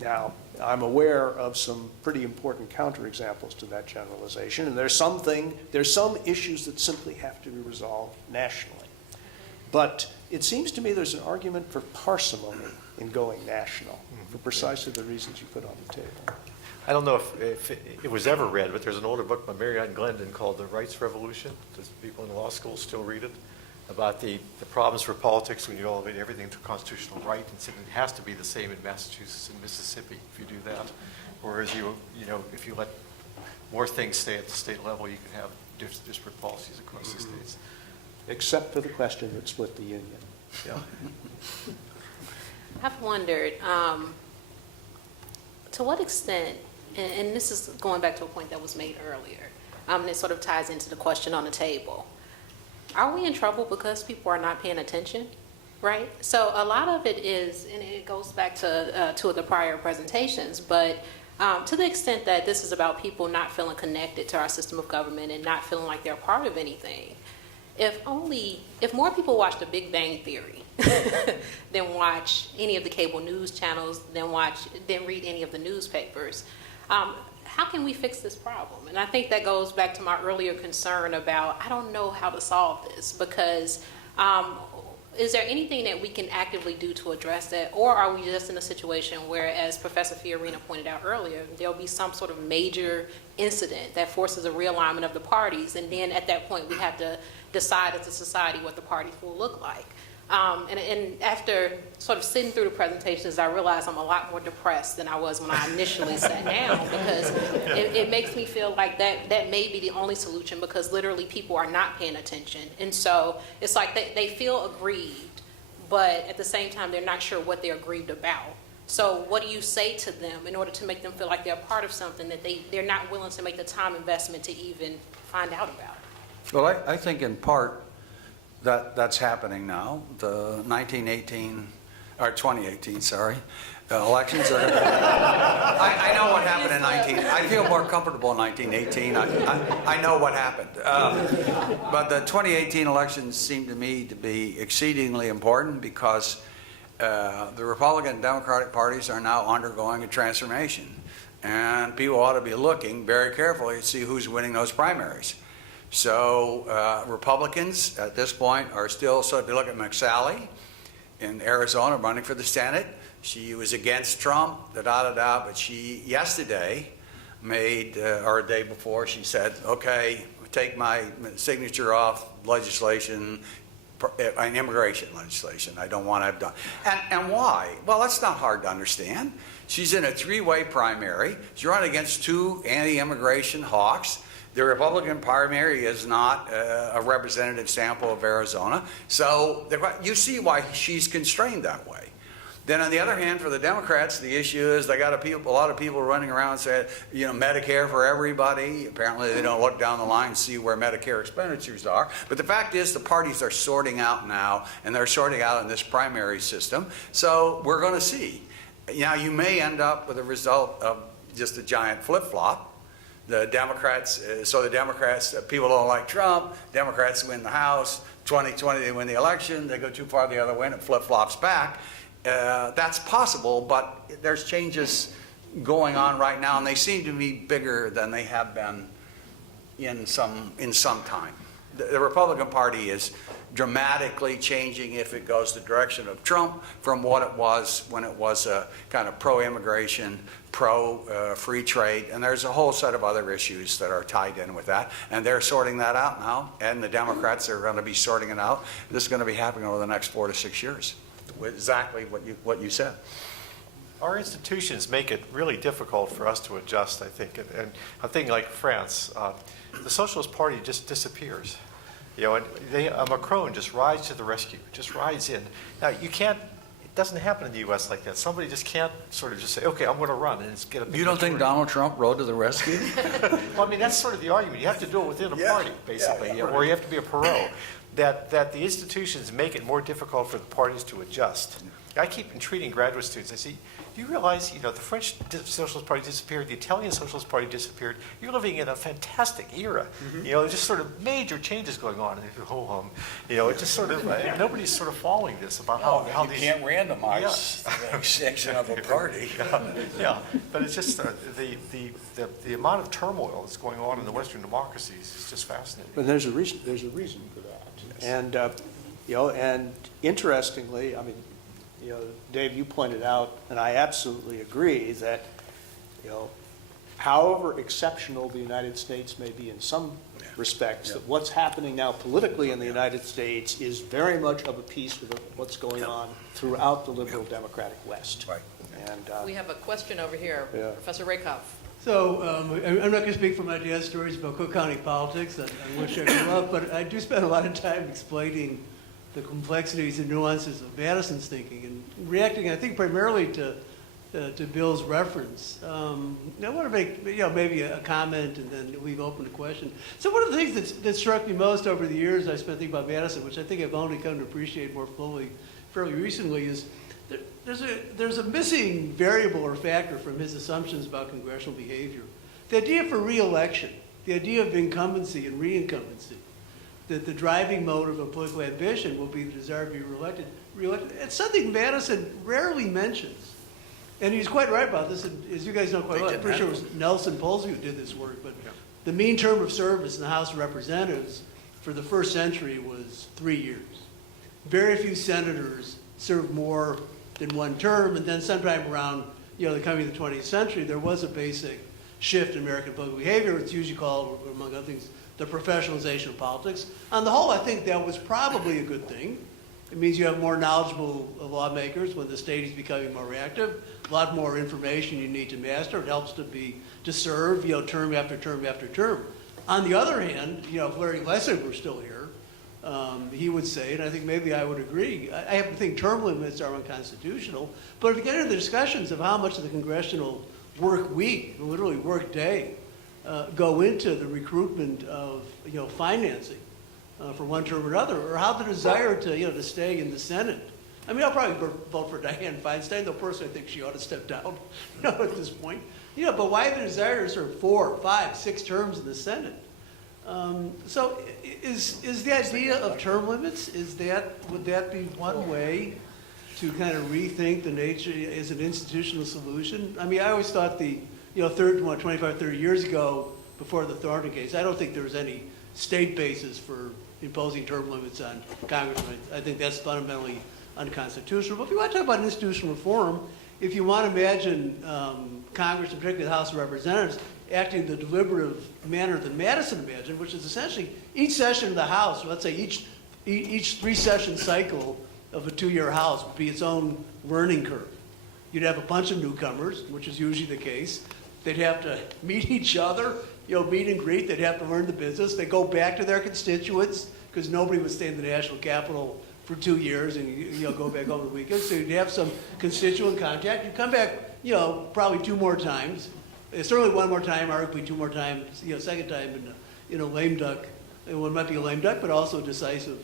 Now, I'm aware of some pretty important counterexamples to that generalization, and there's some issues that simply have to be resolved nationally. It seems to me there's an argument for parsimony in going national for precisely the reasons you put on the table. I don't know if it was ever read, but there's an older book by Marianne Glendon called The Rights Revolution. Does people in law school still read it? About the problems for politics when you elevate everything to constitutional right, and said it has to be the same in Massachusetts and Mississippi if you do that. Whereas if you let more things stay at the state level, you can have disparate policies across the states. Except for the question that split the union. Yeah. I've wondered, to what extent, and this is going back to a point that was made earlier, and it sort of ties into the question on the table. Are we in trouble because people are not paying attention, right? So a lot of it is, and it goes back to two of the prior presentations, but to the extent that this is about people not feeling connected to our system of government and not feeling like they're a part of anything, if more people watch The Big Bang Theory than watch any of the cable news channels, than read any of the newspapers, how can we fix this problem? And I think that goes back to my earlier concern about, I don't know how to solve this, because is there anything that we can actively do to address that? Or are we just in a situation where, as Professor Fiorina pointed out earlier, there'll be some sort of major incident that forces a realignment of the parties, and then at that point we have to decide as a society what the parties will look like. And after sort of sitting through the presentations, I realized I'm a lot more depressed than I was when I initially sat down, because it makes me feel like that may be the only solution, because literally people are not paying attention. And so it's like they feel aggrieved, but at the same time, they're not sure what they're aggrieved about. So what do you say to them in order to make them feel like they're a part of something that they're not willing to make the time investment to even find out about? Well, I think in part that's happening now. The 2018, sorry, elections are, I know what happened in I feel more comfortable in 1918. I know what happened. But the 2018 elections seem to me to be exceedingly important, because the Republican and Democratic parties are now undergoing a transformation. And people ought to be looking very carefully to see who's winning those primaries. So Republicans at this point are still, so if you look at McSally in Arizona running for the Senate, she was against Trump, but she yesterday made, or a day before, she said, okay, take my signature off legislation, immigration legislation. I don't want to have done. And why? Well, that's not hard to understand. She's in a three-way primary. She's running against two anti-immigration hawks. The Republican primary is not a representative sample of Arizona. So you see why she's constrained that way. Then on the other hand, for the Democrats, the issue is they got a lot of people running around saying, Medicare for everybody. Apparently they don't look down the line and see where Medicare expenditures are. But the fact is the parties are sorting out now, and they're sorting out in this primary system. So we're going to see. Now you may end up with a result of just a giant flip-flop. The Democrats, people don't like Trump, Democrats win the House, 2020 they win the election, they go too far the other way and it flip-flops back. That's possible, but there's changes going on right now, and they seem to be bigger than they have been in some time. The Republican Party is dramatically changing if it goes the direction of Trump from what it was when it was a kind of pro-immigration, pro-free trade, and there's a whole set of other issues that are tied in with that, and they're sorting that out now, and the Democrats are going to be sorting it out. This is going to be happening over the next 4 to 6 years. Exactly what you said. Our institutions make it really difficult for us to adjust, I think. And I'm thinking like France, the Socialist Party just disappears. And Macron just rides to the rescue, just rides in. Now, it doesn't happen in the U.S. like that. Somebody just can't sort of just say, okay, I'm going to run and get a. You don't think Donald Trump rode to the rescue? Well, I mean, that's sort of the argument. You have to do it within a party, basically, or you have to be a Perot. That the institutions make it more difficult for the parties to adjust. I keep entreating graduate students. I say, do you realize, the French Socialist Party disappeared, the Italian Socialist Party disappeared. You're living in a fantastic era. There's just sort of major changes going on. And it's just sort of nobody's sort of following this about how you these. Can't randomize the section of a party. But it's just the amount of turmoil that's going on in the Western democracies is just fascinating. But there's a reason for that. And and interestingly, I mean, Dave, you pointed out, and I absolutely agree that, however exceptional the United States may be in some respects, that what's happening now politically in the United States is very much of a piece with what's going on throughout the liberal democratic West. Right. And We have a question over here, Yeah. Professor Rakoff. So I'm not going to speak from my dad's stories about Cook County politics, I wish I grew up, but I do spend a lot of time explaining the complexities and nuances of Madison's thinking and reacting, I think, primarily to Bill's reference. I want to make maybe a comment and then leave open a question. So one of the things that struck me most over the years I spent thinking about Madison, which I think I've only come to appreciate more fully fairly recently, is there's a missing variable or factor from his assumptions about congressional behavior. The idea for re-election, the idea of incumbency and re-incumbency, that the driving motive of political ambition will be the desire to be reelected. It's something Madison rarely mentions. And he's quite right about this, and as you guys know quite well, I'm pretty sure it was Nelson Polsey who did this work, but the mean term of service in the House of Representatives for the first century was 3 years. Very few senators served more than one term, and then sometime around the coming of the 20th century, there was a basic shift in American political behavior. It's usually called, among other things, the professionalization of politics. On the whole, I think that was probably a good thing. It means you have more knowledgeable lawmakers when the state is becoming more reactive. A lot more information you need to master. It helps to serve, term after term after term. On the other hand, if Larry Lessig were still here, he would say, and I think maybe I would agree, I happen to think term limits are unconstitutional, but if you get into the discussions of how much of the congressional work week, literally work day, go into the recruitment of, financing for one term or another, or how the desire to stay in the Senate. I mean, I'll probably vote for Dianne Feinstein, though personally I think she ought to step down, at this point. But why the desire to serve 4, 5, 6 terms in the Senate? So is the idea of term limits, would that be one way to kind of rethink the nature as an institutional solution? I mean, I always thought 25, 30 years ago, before the Thornton case, I don't think there was any state basis for imposing term limits on congressmen. I think that's fundamentally unconstitutional. But if you want to talk about institutional reform, if you want to imagine Congress, and particularly the House of Representatives, acting in the deliberative manner that Madison imagined, which is essentially each session of the House, let's say each 3-session cycle of a 2-year House would be its own learning curve. You'd have a bunch of newcomers, which is usually the case. They'd have to meet each other, meet and greet. They'd have to learn the business. They'd go back to their constituents because nobody would stay in the national capital for 2 years and go back over the weekend. So you'd have some constituent contact. You'd come back, probably 2 more times. Certainly 1 more time, arguably 2 more times, second time in a lame duck. It might be a lame duck, but also decisive.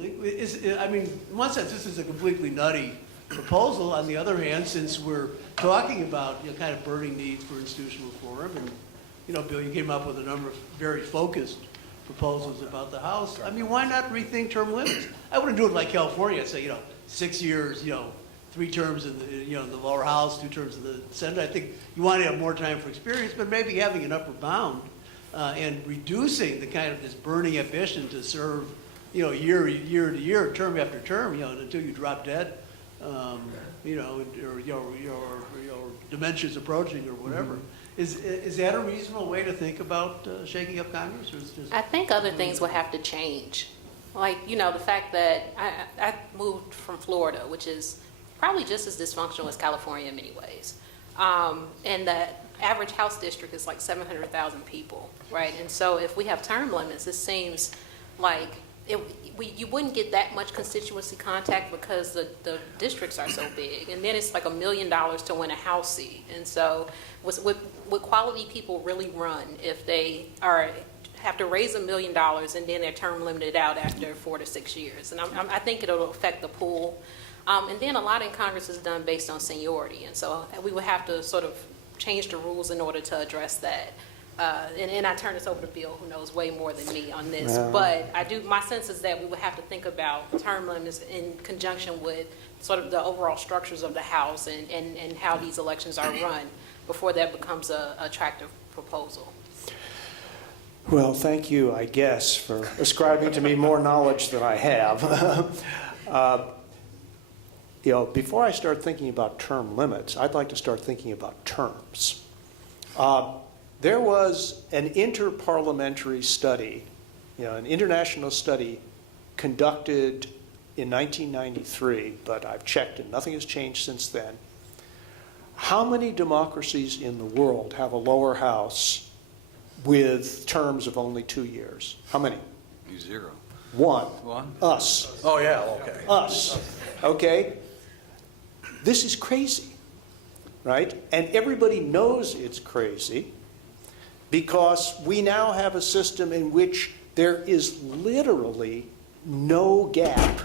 In one sense, this is a completely nutty proposal. On the other hand, since we're talking about kind of burning needs for institutional reform, and Bill, you came up with a number of very focused proposals about the House. I mean, why not rethink term limits? I wouldn't do it like California. I'd say 6 years, 3 terms in the lower house, 2 terms in the Senate. I think you want to have more time for experience, but maybe having an upper bound and reducing the kind of this burning ambition to serve year to year, term after term, until you drop dead, or dementia's approaching or whatever. Is that a reasonable way to think about shaking up Congress? Or is just I think other things would have to change. Like, the fact that I moved from Florida, which is probably just as dysfunctional as California in many ways. And the average House district is like 700,000 people, right? And so if we have term limits, it seems like you wouldn't get that much constituency contact because the districts are so big. And then it's like $1 million to win a House seat. And so would quality people really run if they have to raise $1 million and then they're term limited out after 4 to 6 years? And I think it'll affect the pool. And then a lot in Congress is done based on seniority. And so we would have to sort of change the rules in order to address that. And I turn this over to Bill, who knows way more than me on this. But my sense is that we would have to think about term limits in conjunction with sort of the overall structures of the House and how these elections are run before that becomes an attractive proposal. Well, thank you, I guess, for ascribing to me more knowledge than I have. Before I start thinking about term limits, I'd like to start thinking about terms. There was an interparliamentary study, an international study conducted in 1993, but I've checked and nothing has changed since then. How many democracies in the world have a lower house with terms of only 2 years? How many? 0. 1. 1? Us. Oh, yeah, okay. Us. Okay? This is crazy, right? And everybody knows it's crazy because we now have a system in which there is literally no gap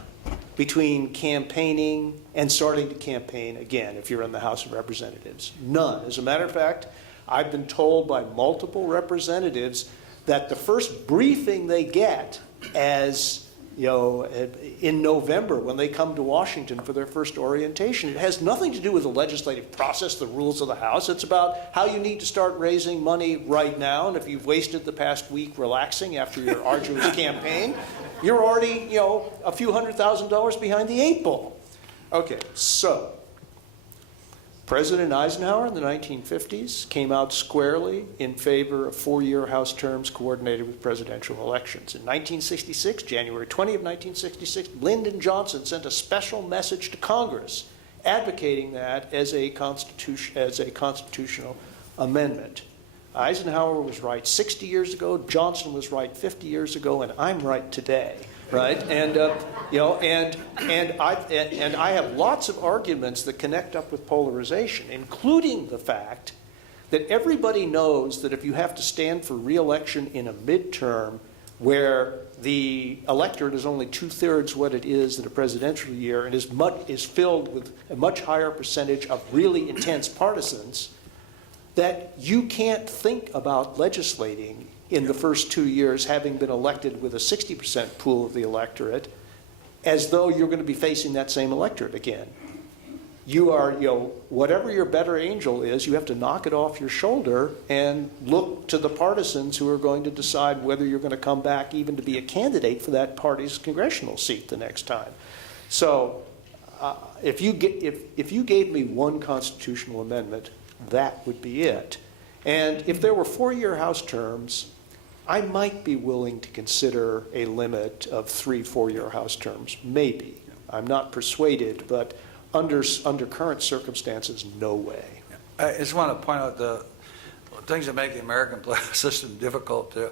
between campaigning and starting to campaign again if you're in the House of Representatives. None. As a matter of fact, I've been told by multiple representatives that the first briefing they get as in November when they come to Washington for their first orientation, it has nothing to do with the legislative process, the rules of the House. It's about how you need to start raising money right now, and if you've wasted the past week relaxing after your arduous campaign, you're already, a few $100,000 behind the 8 ball. Okay, so President Eisenhower in the 1950s came out squarely in favor of 4-year House terms coordinated with presidential elections. In 1966, January 20 of 1966, Lyndon Johnson sent a special message to Congress advocating that as a constitutional amendment. Eisenhower was right 60 years ago, Johnson was right 50 years ago, and I'm right today. Right, and I have lots of arguments that connect up with polarization, including the fact that everybody knows that if you have to stand for re-election in a midterm where the electorate is only 2/3 what it is in a presidential year and is filled with a much higher percentage of really intense partisans, that you can't think about legislating in the first 2 years, having been elected with a 60% pool of the electorate, as though you're going to be facing that same electorate again. You are, whatever your better angel is, you have to knock it off your shoulder and look to the partisans who are going to decide whether you're going to come back even to be a candidate for that party's congressional seat the next time. So if you gave me one constitutional amendment, that would be it. And if there were 4-year House terms, I might be willing to consider a limit of 3 4-year House terms, maybe. I'm not persuaded, but under current circumstances, no way. I just want to point out the things that make the American political system difficult. The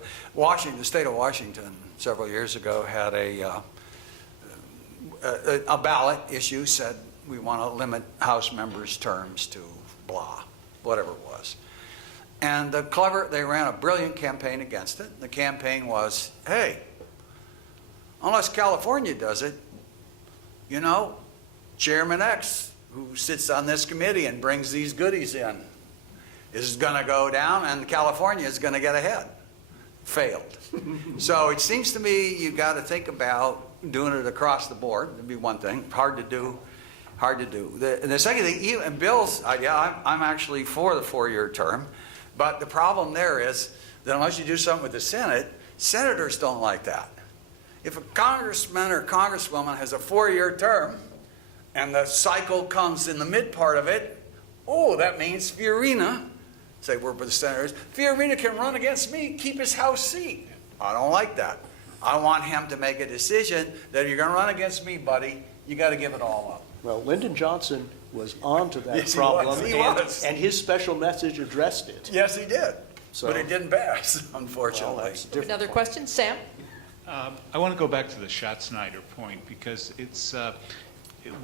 state of Washington several years ago had a ballot issue, said we want to limit House members' terms to blah, whatever it was. And they ran a brilliant campaign against it. The campaign was, hey, unless California does it, Chairman X, who sits on this committee and brings these goodies in, is going to go down and California is going to get ahead. Failed. So it seems to me you got to think about doing it across the board. That'd be one thing. Hard to do. The second thing, and Bill's idea, I'm actually for the 4-year term. But the problem there is that unless you do something with the Senate, senators don't like that. If a congressman or congresswoman has a 4-year term and the cycle comes in the mid part of it, that means Fiorina, say we're with the senators, Fiorina can run against me, keep his House seat. I don't like that. I want him to make a decision that if you're going to run against me, buddy, you got to give it all up. Well, Lyndon Johnson was onto that Yes, problem, he was. and his special message addressed it. Yes, he did. So- But it didn't pass, unfortunately. Well, that's different. Another question, Sam? I want to go back to the Schatzsnyder point because it's a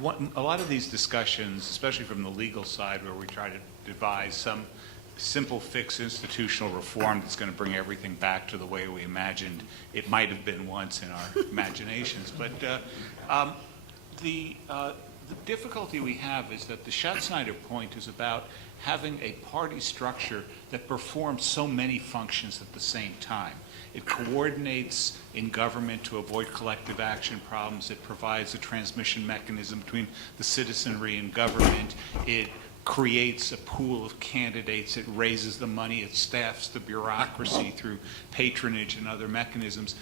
lot of these discussions, especially from the legal side, where we try to devise some simple fix institutional reform that's going to bring everything back to the way we imagined it might have been once in our imaginations. But the difficulty we have is that the Schatzsnyder point is about having a party structure that performs so many functions at the same time. It coordinates in government to avoid collective action problems. It provides a transmission mechanism between the citizenry and government. It creates a pool of candidates. It raises the money. It staffs the bureaucracy through patronage and other mechanisms.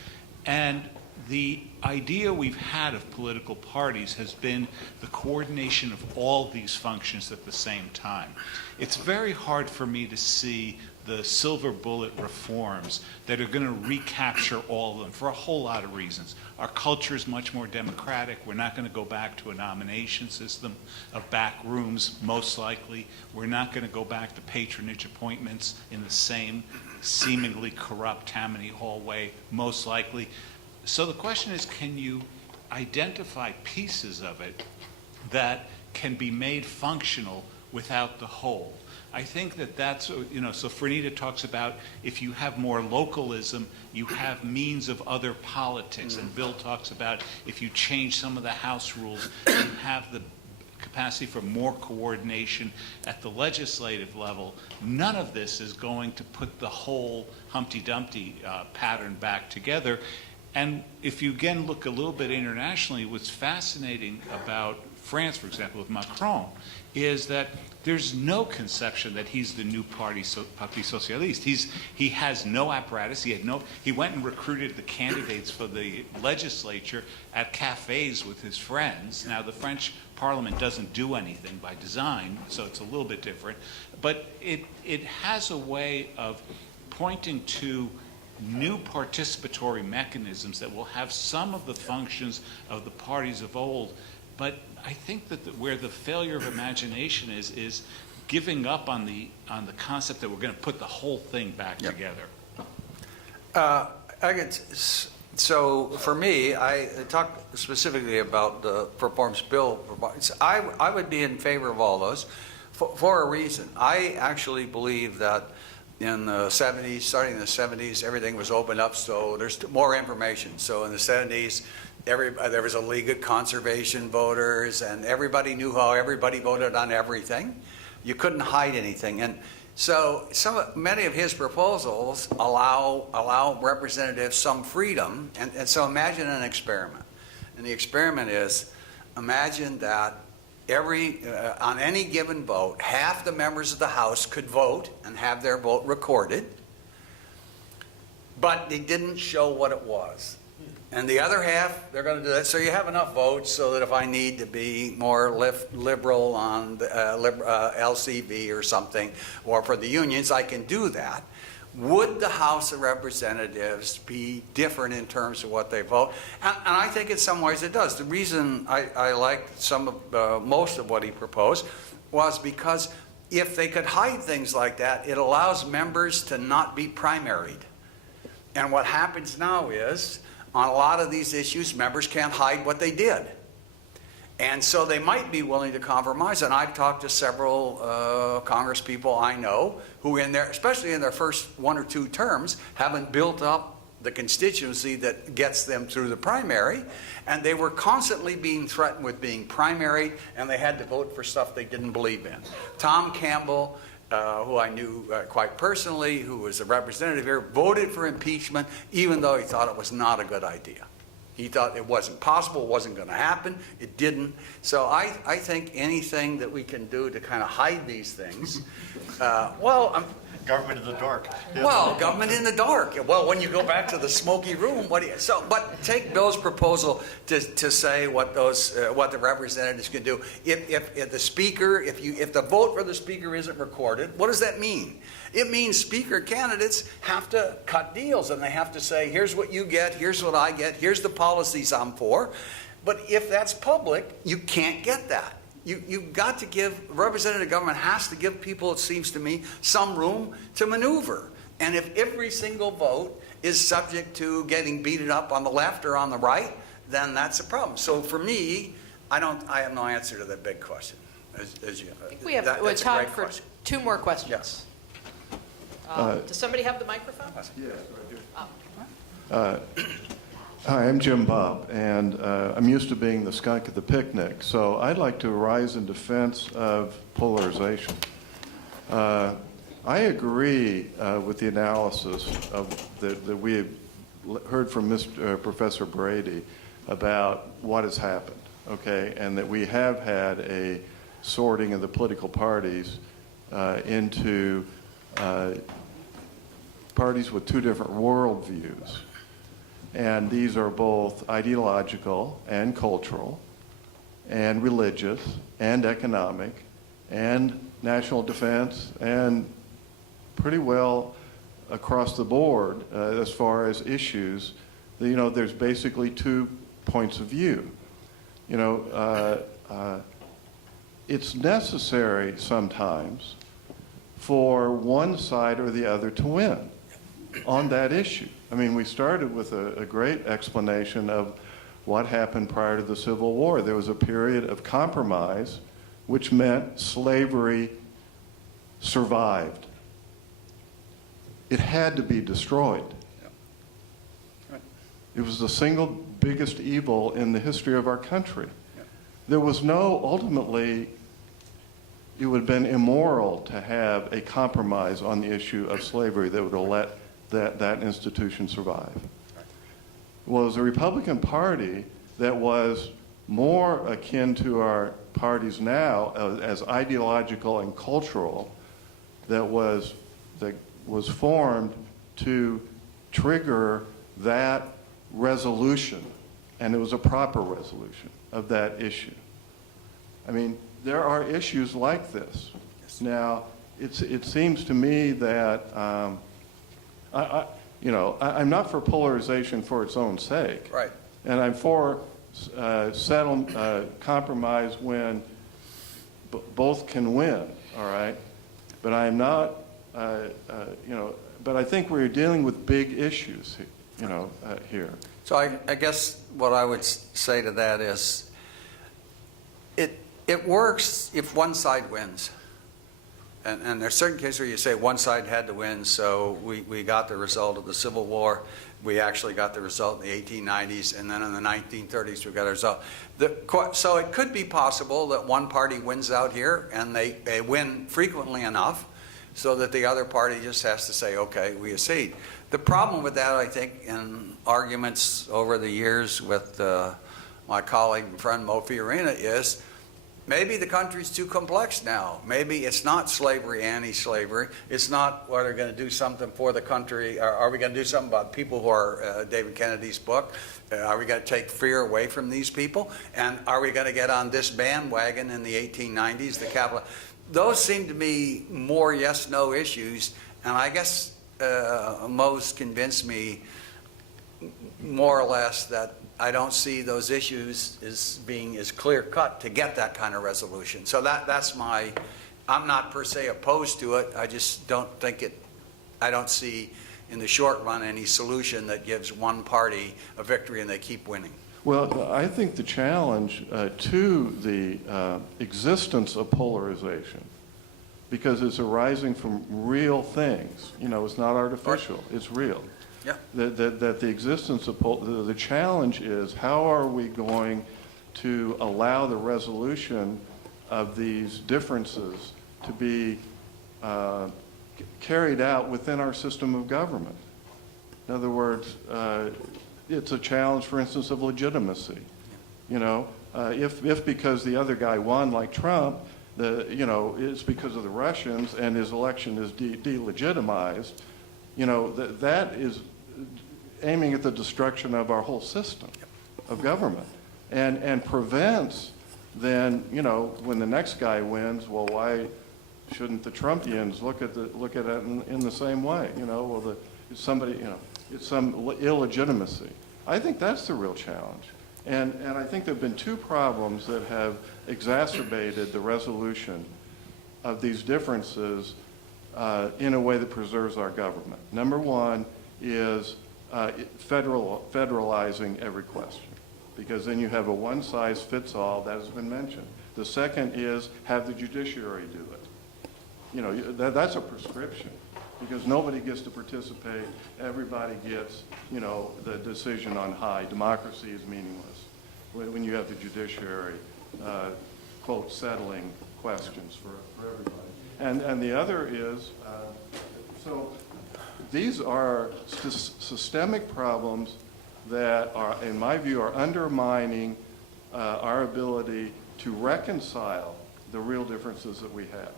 And the idea we've had of political parties has been the coordination of all these functions at the same time. It's very hard for me to see the silver bullet reforms that are going to recapture all of them for a whole lot of reasons. Our culture is much more democratic. We're not going to go back to a nomination system of back rooms, most likely. We're not going to go back to patronage appointments in the same seemingly corrupt Tammany Hall way, most likely. So the question is, can you identify pieces of it that can be made functional without the whole? I think that's, so Franita talks about if you have more localism, you have means of other politics. And Bill talks about if you change some of the House rules, you have the capacity for more coordination at the legislative level. None of this is going to put the whole Humpty Dumpty pattern back together. And if you again look a little bit internationally, what's fascinating about France, for example, with Macron, is that there's no conception that he's the new Parti Socialiste. He has no apparatus. He went and recruited the candidates for the legislature at cafes with his friends. Now the French Parliament doesn't do anything by design, so it's a little bit different. But it has a way of pointing to new participatory mechanisms that will have some of the functions of the parties of old. But I think that where the failure of imagination is giving up on the concept that we're going to put the whole thing back together. So for me, I talked specifically about the Reforms Bill. I would be in favor of all those for a reason. I actually believe that in the 70s, starting in the 70s, everything was opened up, so there's more information. So in the 70s, there was a League of Conservation Voters, and everybody knew how everybody voted on everything. You couldn't hide anything. And so many of his proposals allow representatives some freedom. And so imagine an experiment. And the experiment is, imagine that on any given vote, half the members of the House could vote and have their vote recorded, but they didn't show what it was. And the other half, they're going to do that. So you have enough votes so that if I need to be more liberal on the, LCV or something, or for the unions, I can do that. Would the House of Representatives be different in terms of what they vote? And I think in some ways it does. The reason I liked most of what he proposed was because if they could hide things like that, it allows members to not be primaried. And what happens now is, on a lot of these issues, members can't hide what they did. And so they might be willing to compromise. And I've talked to several Congress people I know who, especially in their first 1 or 2 terms, haven't built up the constituency that gets them through the primary. And they were constantly being threatened with being primaried, and they had to vote for stuff they didn't believe in. Tom Campbell, who I knew quite personally, who was a representative here, voted for impeachment even though he thought it was not a good idea. He thought it wasn't possible, it wasn't going to happen, it didn't. So I think anything that we can do to kind of hide these things, Government in the dark. Yeah. Well, government in the dark. Well, when you go back to the smoky room, but take Bill's proposal to say what the representatives can do. If the speaker, if the vote for the speaker isn't recorded, what does that mean? It means speaker candidates have to cut deals, and they have to say, here's what you get, here's what I get, here's the policies I'm for. But if that's public, you can't get that. You've got to give, representative government has to give people, it seems to me, some room to maneuver. And if every single vote is subject to getting beaten up on the left or on the right, then that's a problem. So for me, I have no answer to that big question. As you, I think we have time for 2 more questions. Does somebody have the microphone? Yes, I do. Hi, I'm Jim Bob, and I'm used to being the skunk at the picnic, so I'd like to rise in defense of polarization. I agree with the analysis that we have heard from Professor Brady about what has happened, okay, and that we have had a sorting of the political parties into parties with 2 different worldviews. And these are both ideological and cultural and religious and economic and national defense and pretty well across the board as far as issues. You know, there's basically 2 points of view. You know, it's necessary sometimes for one side or the other to win on that issue. I mean, we started with a great explanation of what happened prior to the Civil War. There was a period of compromise, which meant slavery survived. It had to be destroyed. It was the single biggest evil in the history of our country. There was ultimately, it would have been immoral to have a compromise on the issue of slavery that would have let that institution survive. Well, it was a Republican Party that was more akin to our parties now as ideological and cultural that was formed to trigger that resolution, and it was a proper resolution of that issue. I mean, there are issues like this. Now, it seems to me that, I'm not for polarization for its own sake. Right. And I'm for compromise when both can win, all right? But I'm not, but I think we're dealing with big issues, here. So I guess what I would say to that is, it works if one side wins. And there's certain cases where you say one side had to win, so we got the result of the Civil War. We actually got the result in the 1890s, and then in the 1930s we got a result. So it could be possible that one party wins out here, and they win frequently enough so that the other party just has to say, okay, we accede. The problem with that, I think, in arguments over the years with my colleague and friend Mo Fiorina is, maybe the country's too complex now. Maybe it's not slavery, anti-slavery. It's not whether we're going to do something for the country. Are we going to do something about people who are David Kennedy's book? Are we going to take fear away from these people? And are we going to get on this bandwagon in the 1890s, the capital? Those seem to me more yes-no issues. And I guess Mo's convinced me more or less that I don't see those issues as being as clear-cut to get that kind of resolution. So that's I'm not per se opposed to it. I just don't think I don't see in the short run any solution that gives one party a victory and they keep winning. Well, I think the challenge to the existence of polarization, because it's arising from real things, it's not artificial, it's real. Yeah. That the existence of the challenge is, how are we going to allow the resolution of these differences to be carried out within our system of government? In other words, it's a challenge, for instance, of legitimacy. If because the other guy won, like Trump, it's because of the Russians and his election is delegitimized, that is aiming at the destruction of our whole system of government, and prevents then, when the next guy wins, well, why shouldn't the Trumpians look at it in the same way? It's somebody, it's some illegitimacy. I think that's the real challenge, and I think there have been two problems that have exacerbated the resolution of these differences in a way that preserves our government. Number one is federalizing every question, because then you have a one-size-fits-all, that has been mentioned. The second is have the judiciary do it. That's a prescription, because nobody gets to participate. Everybody gets, the decision on high. Democracy is meaningless when you have the judiciary, quote, settling questions for everybody. And the other is, so these are systemic problems that are, in my view, are undermining our ability to reconcile the real differences that we have.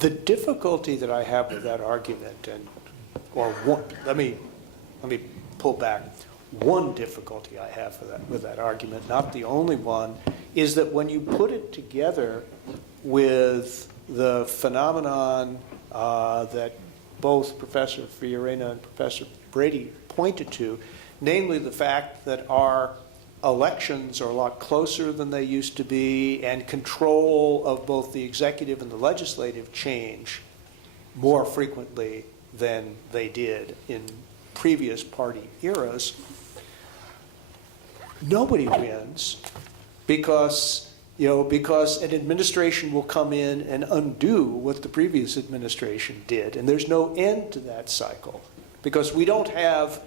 The difficulty that I have with that argument, let me pull back. One difficulty I have with that argument, not the only one, is that when you put it together with the phenomenon that both Professor Fiorina and Professor Brady pointed to, namely the fact that our elections are a lot closer than they used to be, and control of both the executive and the legislative change more frequently than they did in previous party eras, nobody wins because an administration will come in and undo what the previous administration did, and there's no end to that cycle, because we don't have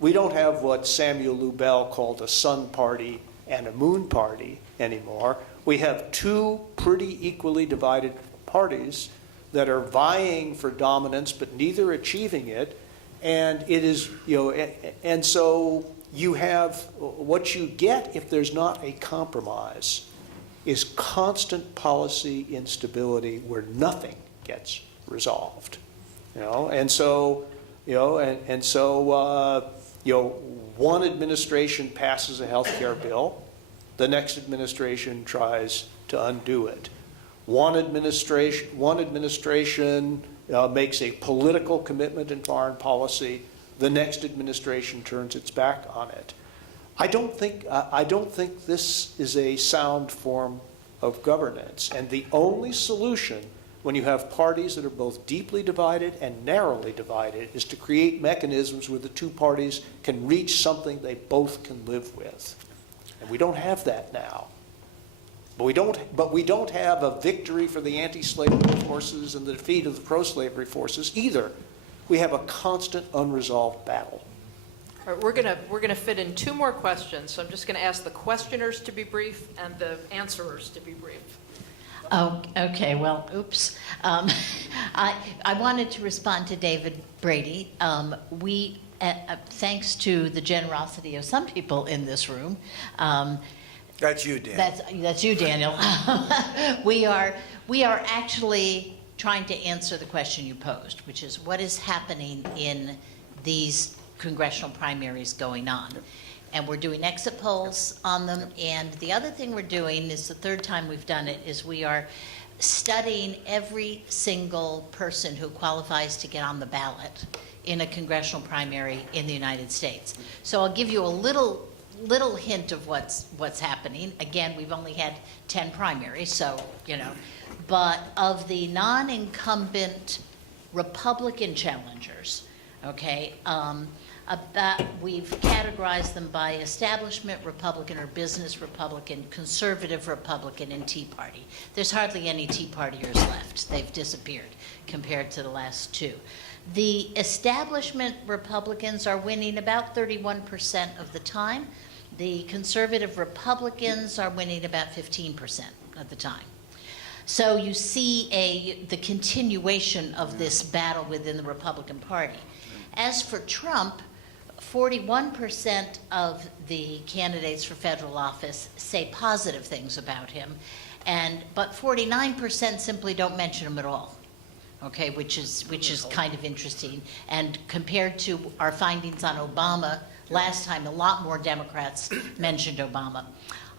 what Samuel Lubell called a sun party and a moon party anymore. We have two pretty equally divided parties that are vying for dominance, but neither achieving it. And it is, and so you have, what you get if there's not a compromise is constant policy instability where nothing gets resolved. And so, one administration passes a health care bill, the next administration tries to undo it. One administration makes a political commitment in foreign policy, the next administration turns its back on it. I don't think this is a sound form of governance. And the only solution when you have parties that are both deeply divided and narrowly divided is to create mechanisms where the two parties can reach something they both can live with. And we don't have that now. But we don't have a victory for the anti-slavery forces and the defeat of the pro-slavery forces either. We have a constant unresolved battle. All right, we're gonna fit in 2 more questions, so I'm just gonna ask the questioners to be brief and the answerers to be brief. Oh, okay, well, oops. I wanted to respond to David Brady. Thanks to the generosity of some people in this room, That's you, Dan. that's you, Daniel. we are actually trying to answer the question you posed, which is what is happening in these congressional primaries going on. And we're doing exit polls on them. And the other thing we're doing is the 3rd time we've done it is we are studying every single person who qualifies to get on the ballot in a congressional primary in the United States. So I'll give you a little hint of what's happening. Again, we've only had 10 primaries, so, but of the non-incumbent Republican challengers, okay, we've categorized them by establishment Republican or business Republican, conservative Republican, and Tea Party. There's hardly any Tea Partiers left. They've disappeared compared to the last 2. The establishment Republicans are winning about 31% of the time. The conservative Republicans are winning about 15% of the time. So you see the continuation of this battle within the Republican Party. As for Trump, 41% of the candidates for federal office say positive things about him, but 49% simply don't mention him at all. Okay, which is kind of interesting. And compared to our findings on Obama, last time a lot more Democrats mentioned Obama.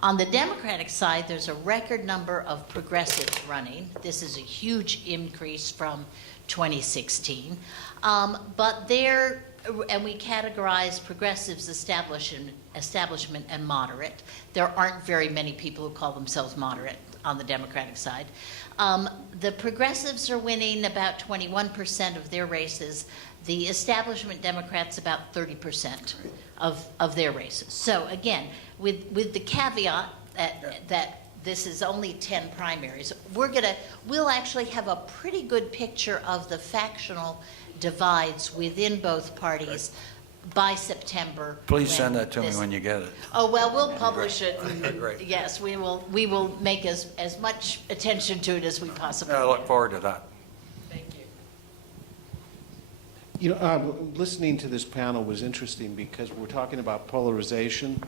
On the Democratic side, there's a record number of progressives running. This is a huge increase from 2016. And we categorize progressives, establishment, and moderate. There aren't very many people who call themselves moderate on the Democratic side. The progressives are winning about 21% of their races. The establishment Democrats about 30% of their races. So again, with the caveat that this is only 10 primaries, we'll actually have a pretty good picture of the factional divides within both parties by September. Please send that to me when you get it. Oh, well, we'll publish it. Great. Yes, we will make as much attention to it as we possibly can. I look forward to that. Thank you. Listening to this panel was interesting because we're talking about polarization,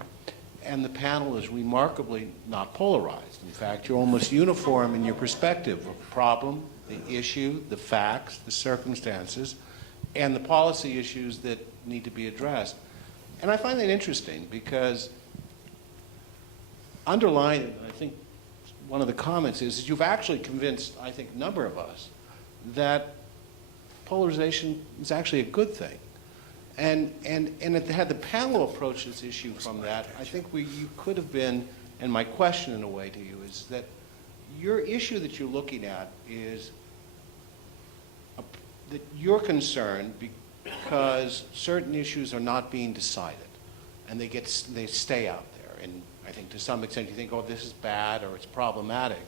and the panel is remarkably not polarized. In fact, you're almost uniform in your perspective of the problem, the issue, the facts, the circumstances, and the policy issues that need to be addressed. And I find that interesting because underlying, I think one of the comments is that you've actually convinced, I think, a number of us that polarization is actually a good thing. And had the panel approached this issue from that, I think you could have been, and my question in a way to you is that your issue that you're looking at is that you're concerned because certain issues are not being decided, and they stay out there. And I think to some extent you think, oh, this is bad or it's problematic.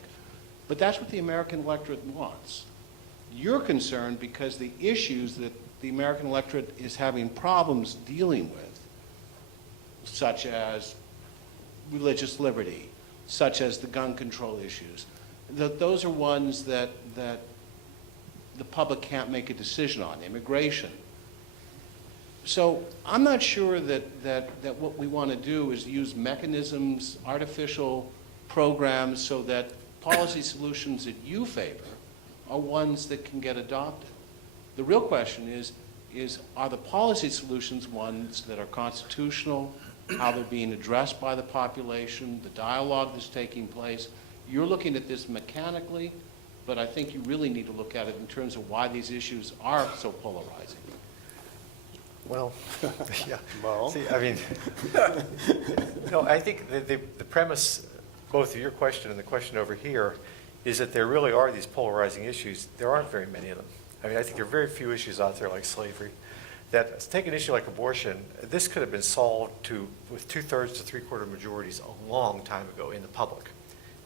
But that's what the American electorate wants. You're concerned because the issues that the American electorate is having problems dealing with, such as religious liberty, such as the gun control issues, those are ones that the public can't make a decision on, immigration. So I'm not sure that what we want to do is use mechanisms, artificial programs, so that policy solutions that you favor are ones that can get adopted. The real question is are the policy solutions ones that are constitutional, how they're being addressed by the population, the dialogue that's taking place. You're looking at this mechanically, but I think you really need to look at it in terms of why these issues are so polarizing. Well, yeah. Well. See, I mean, no, I think the premise, both of your question and the question over here, is that there really are these polarizing issues. There aren't very many of them. I mean, I think there are very few issues out there like slavery. That take an issue like abortion, this could have been solved with 2/3 to 3/4 majorities a long time ago in the public.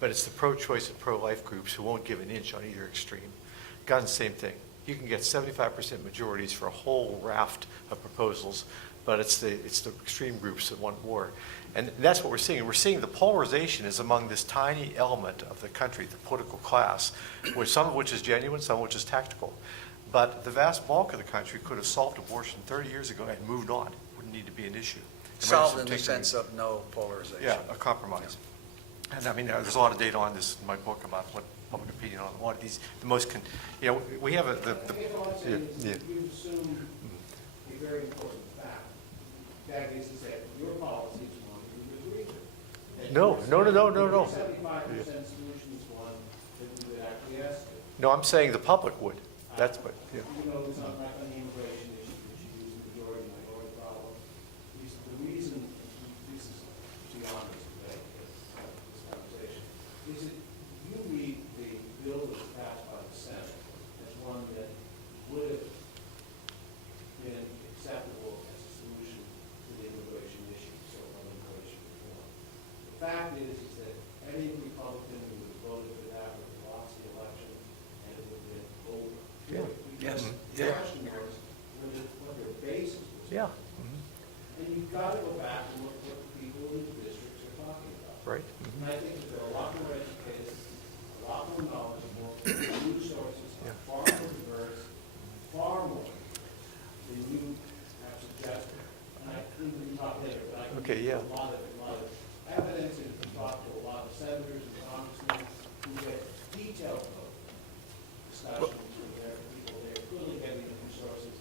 But it's the pro-choice and pro-life groups who won't give an inch on either extreme. Guns, same thing. You can get 75% majorities for a whole raft of proposals, but it's the extreme groups that want war. And that's what we're seeing. We're seeing the polarization is among this tiny element of the country, the political class, some of which is genuine, some of which is tactical. But the vast bulk of the country could have solved abortion 30 years ago and moved on. It wouldn't need to be an issue. Solved in the sense of no polarization. Yeah, a compromise. And I mean, there's a lot of data on this in my book about what public opinion on one of these, we have You've assumed a very important fact. That is to say, your policy is one you agree with. No. 75% solution is one that you would acquiesce to. No, I'm saying the public would. That's what, yeah. You know, it's not like on the immigration issue, which you use the minority problem. The reason, this is to be honest today, this conversation, is that you read the bill that was passed by the Senate as one that would have been acceptable as a solution to the immigration issue, so on immigration reform. The fact is that any Republican who would have voted for that would have lost the election, and it would have been over. Yeah. Because the question was what their basis was. Yeah. And you've got to go back and look at what the people in the districts are talking about. Right. And I think that they're a lot more educated, a lot more knowledgeable, news sources are far more diverse, far more than you have suggested. And I think we can talk later, but I can give you a lot of evidence and talk to a lot of senators and congressmen who get detailed discussions with their people. They're clearly getting the resources,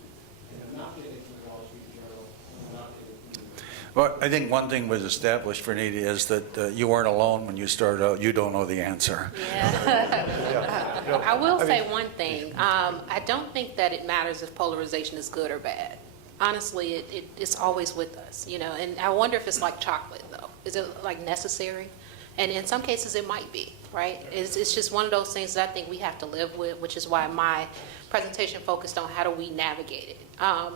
and they're not getting from the Wall Street Journal, and they're not getting from Well, I think one thing was established, Franita, is that you weren't alone when you started out. You don't know the answer. Yeah. I will say one thing. I don't think that it matters if polarization is good or bad. Honestly, it's always with us, and I wonder if it's like chocolate, though. Is it like necessary? And in some cases it might be, right? It's just one of those things that I think we have to live with, which is why my presentation focused on how do we navigate it.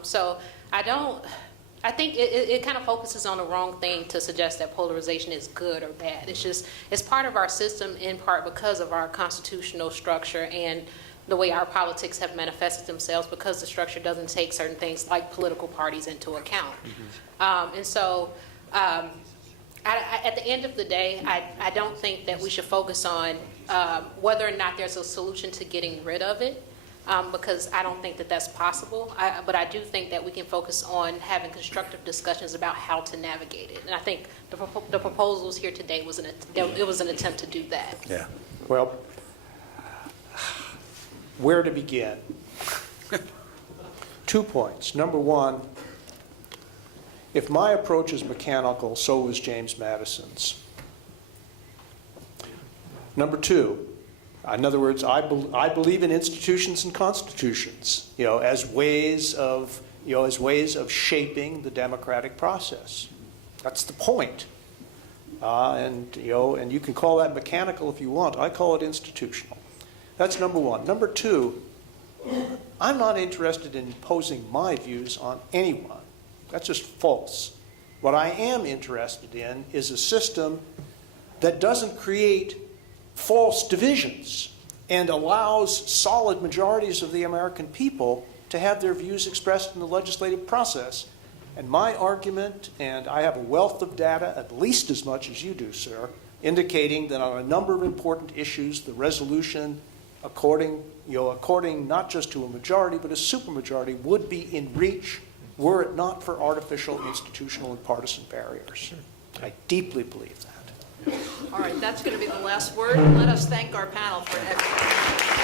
So I think it kind of focuses on the wrong thing to suggest that polarization is good or bad. It's part of our system in part because of our constitutional structure and the way our politics have manifested themselves, because the structure doesn't take certain things like political parties into account. And so at the end of the day, I don't think that we should focus on whether or not there's a solution to getting rid of it, because I don't think that that's possible. But I do think that we can focus on having constructive discussions about how to navigate it. And I think the proposals here today was an attempt to do that. Yeah. Well, where to begin? 2 points. Number one, if my approach is mechanical, so was James Madison's. Number two, in other words, I believe in institutions and constitutions, as ways of shaping the democratic process. That's the point. And you can call that mechanical if you want. I call it institutional. That's number one. Number two, I'm not interested in imposing my views on anyone. That's just false. What I am interested in is a system that doesn't create false divisions and allows solid majorities of the American people to have their views expressed in the legislative process. And my argument, and I have a wealth of data, at least as much as you do, sir, indicating that on a number of important issues, the resolution, according not just to a majority, but a supermajority, would be in reach were it not for artificial, institutional, and partisan barriers. I deeply believe that. All right, that's going to be the last word. Let us thank our panel for an excellent.